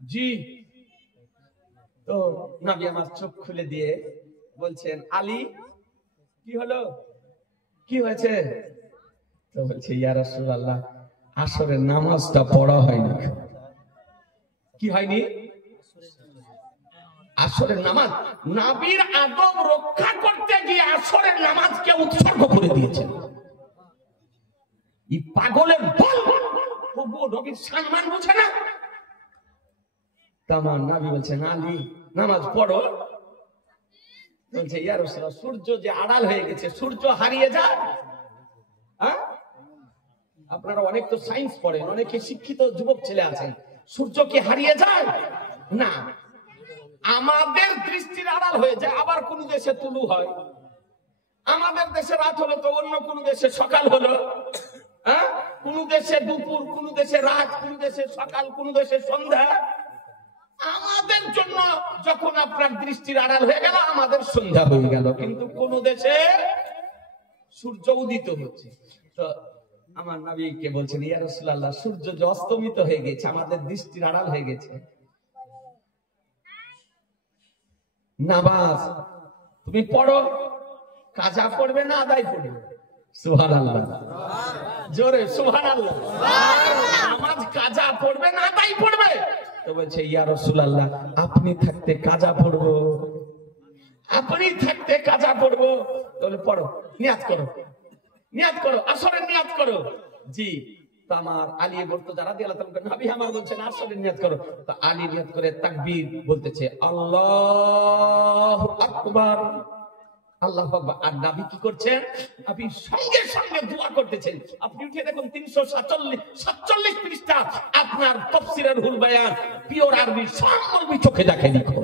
জি, তো নবী আমার চোখ খুলে দিয়ে বলছেন, আলী কি হলো, কি হয়েছে? তো বলছে, ইয়া রাসূলুল্লাহ, আসরের নামাজটা পড়া হয়নি। কি হয়নি? আসরের নামাজ। নবীর আদব রক্ষা করতে গিয়ে আসরের নামাজকে উৎসর্গ করে দিয়েছেন। এই পাগলের দল তবুও নবীর সম্মান বুঝে না। তখন নবী বলছেন, আলী নামাজ পড়ো। বলছে, ইয়া রাসূলুল্লাহ, সূর্য যে আড়াল হয়ে গেছে, সূর্য হারিয়ে যায়। আপনারা অনেক তো সায়েন্স পড়েন, অনেকে শিক্ষিত যুবক ছেলে আছেন, সূর্য কি হারিয়ে যায়? না, আমাদের দৃষ্টির আড়াল হয়ে যায়। আবার কোন দেশে তুলু হয়, আমাদের দেশে রাত হলো তো অন্য কোন দেশে সকাল হলো। কোন দেশে দুপুর, কোন দেশে রাত, কোন দেশে সকাল, কোন দেশে সন্ধ্যা। আমাদের জন্য যখন আপনার দৃষ্টির আড়াল হয়ে গেল, আমাদের সন্ধ্যা হয়ে গেল, কিন্তু কোন দেশে সূর্য উদিত হচ্ছে। তো আমার নবীকে বলছেন, ইয়া রাসূলুল্লাহ, সূর্য যে অস্তমিত হয়ে গেছে, আমাদের দৃষ্টির আড়াল হয়ে গেছে। নামাজ তুমি পড়ো, কাজা পড়বে না আদায় পড়বে? সুবহানাল্লাহ, জোরে সুবহানাল্লাহ। নামাজ কাজা পড়বে না আদায় পড়বে? তো বলছে, ইয়া রাসূলুল্লাহ, আপনি থাকতে কাজা পড়বো, আপনি থাকতে কাজা পড়বো। তাহলে পড়ো, নিয়াত করো, নিয়াত করো, আসরের নিয়াত করো। জি, তো আমার আলী মুর্তজা রাদিয়াল্লাহু তাআলা নবী আমার বলছেন আসরের নিয়াত করো। তো আলী নিয়াত করে তাকবীর বলতেছে, আল্লাহু আকবার, আল্লাহু আকবার। আর নবী কি করছেন? আপনি সঙ্গে সঙ্গে দোয়া করতেছেন। আপনি উঠে দেখুন 347 পৃষ্ঠা আপনার তাফসীরের রুহুল বায়ান, পিওর আরবি, সব আরবি চোখে দেখে লিখো।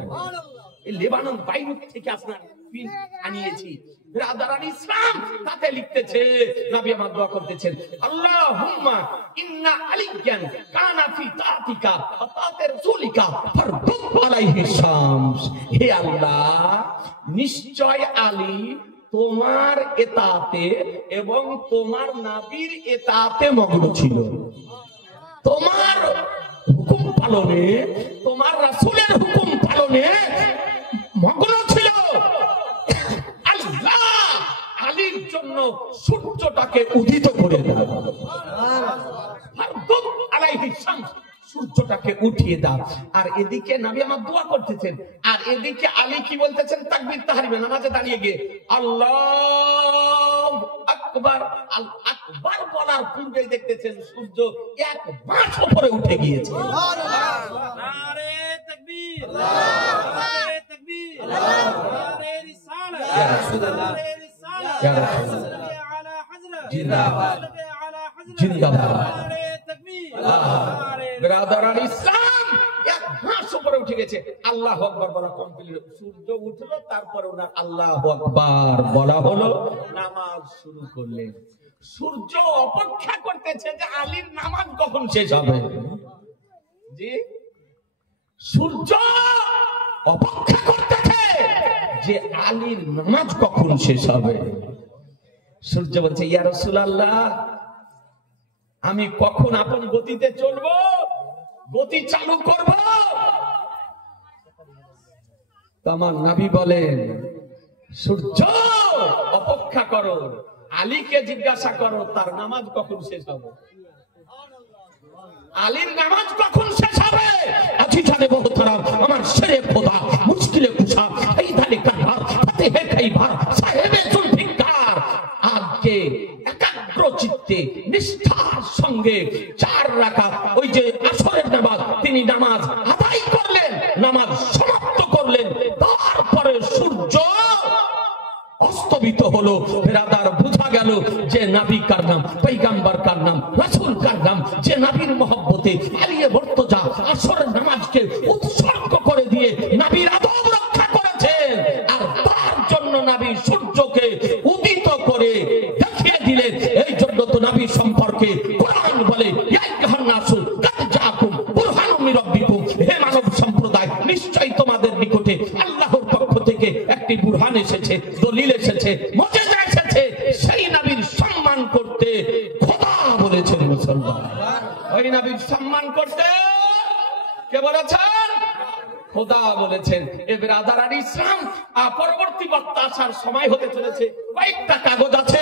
এই লেবানন বাইরুত থেকে আপনার পিন আনিয়েছি। ব্রাদারান ইসলাম তাতে লিখতেছে, নবী আমার দোয়া করতেছেন, আল্লাহুম্মা ইন্না আলিয়ান কানা ফি তাতিকা ওয়া তাতে রাসূলিকা ফারদুদ আলাইহি শামস। হে আল্লাহ, নিশ্চয় আলী তোমার এতাতে এবং তোমার নবীর এতাতে মগ্ন ছিল। তোমার হুকুম পালনে, তোমার রাসূলের হুকুম পালনে মগ্ন ছিল। আল্লাহ আলীর জন্য সূর্যটাকে উদিত করে দাও, ফারদুদ আলাইহি শামস, সূর্যটাকে উঠিয়ে দাও। আর এদিকে নবী আমার দোয়া করতেছেন, আর এদিকে আলী কি বলতেছেন? তাকবীর তাহরিমে নামাজে দাঁড়িয়ে গিয়ে আল্লাহু আকবার, আল আকবার বলার পূর্বে দেখতেছেন সূর্য এক মাস উপরে উঠে গিয়েছে। নারে তাকবীর, নারে তাকবীর, নারে রিসালাত, ইয়া রাসূলুল্লাহ, নারে রিসালাত, ইয়া রাসূলুল্লাহ, আলা হযরত, জিন্দাবাদ, আলা হযরত, জিন্দাবাদ। নারে তাকবীর, নারে ব্রাদারান ইসলাম এক মাস উপরে উঠে গেছে। আল্লাহু আকবার বলা কমপ্লিট, সূর্য উঠলো, তারপরে ওনার আল্লাহু আকবার বলা হলো, নামাজ শুরু করলেন। সূর্য অপেক্ষা করতেছে যে আলীর নামাজ কখন শেষ হবে। জি, সূর্য অপেক্ষা করতেছে যে আলীর নামাজ কখন শেষ হবে। সূর্য বলছে, ইয়া রাসূলুল্লাহ, আমি কখন আপন গতিতে চলবো, গতি চালু করব? আমার নবী বলেন, সূর্য অপেক্ষা করো, আলীকে জিজ্ঞাসা করো তার নামাজ কখন শেষ হবে। আলীর নামাজ কখন শেষ হবে? আছি জানে মোহতারাম, আমার শেরে খোদা, মুশকিলে কুশা, এই ধারে কারবার, ফাতেহে খাইবার, সাহেবে জুলফিকার আজকে একাগ্র চিত্তে নিষ্ঠার সঙ্গে 4 রাকাত ওই যে আসরের নামাজ তিনি নামাজ আদায় করলেন, নামাজ সমাপ্ত করলেন। তারপরে সূর্য অস্তমিত হলো। বেরাদার, বোঝা গেল যে নবী কার নাম, পয়গম্বর কার নাম, রাসূল কার নাম, যে নবীর মহব্বতে আলিয়ে মুর্তজা আসরের নামাজকে উৎসর্গ করে দিয়ে নবীর আদব রক্ষা করেছেন। আর তার জন্য নবী সূর্যকে উদিত করে দেখিয়ে দিলেন। এই জন্য তো নবী সম্পর্কে কোরআন বলে, ইয়া আইয়ুহান্নাসু কাদ জাআকুম বুরহানুম মির রাব্বিকুম, হে মানব সম্প্রদায়, নিশ্চয়ই তোমাদের নিকটে আল্লাহর পক্ষ থেকে একটি বুরহান এসেছে, দলিল এসেছে, মুজিজা এসেছে। সেই নবীর সম্মান করতে খোদা বলেছেন মুসলমান। ওই নবীর সম্মান করতে কে বলেছেন? খোদা বলেছেন। এ ব্রাদারান ইসলাম, পরবর্তী বক্তা আসার সময় হতে চলেছে। কয়েকটা কাগজ আছে,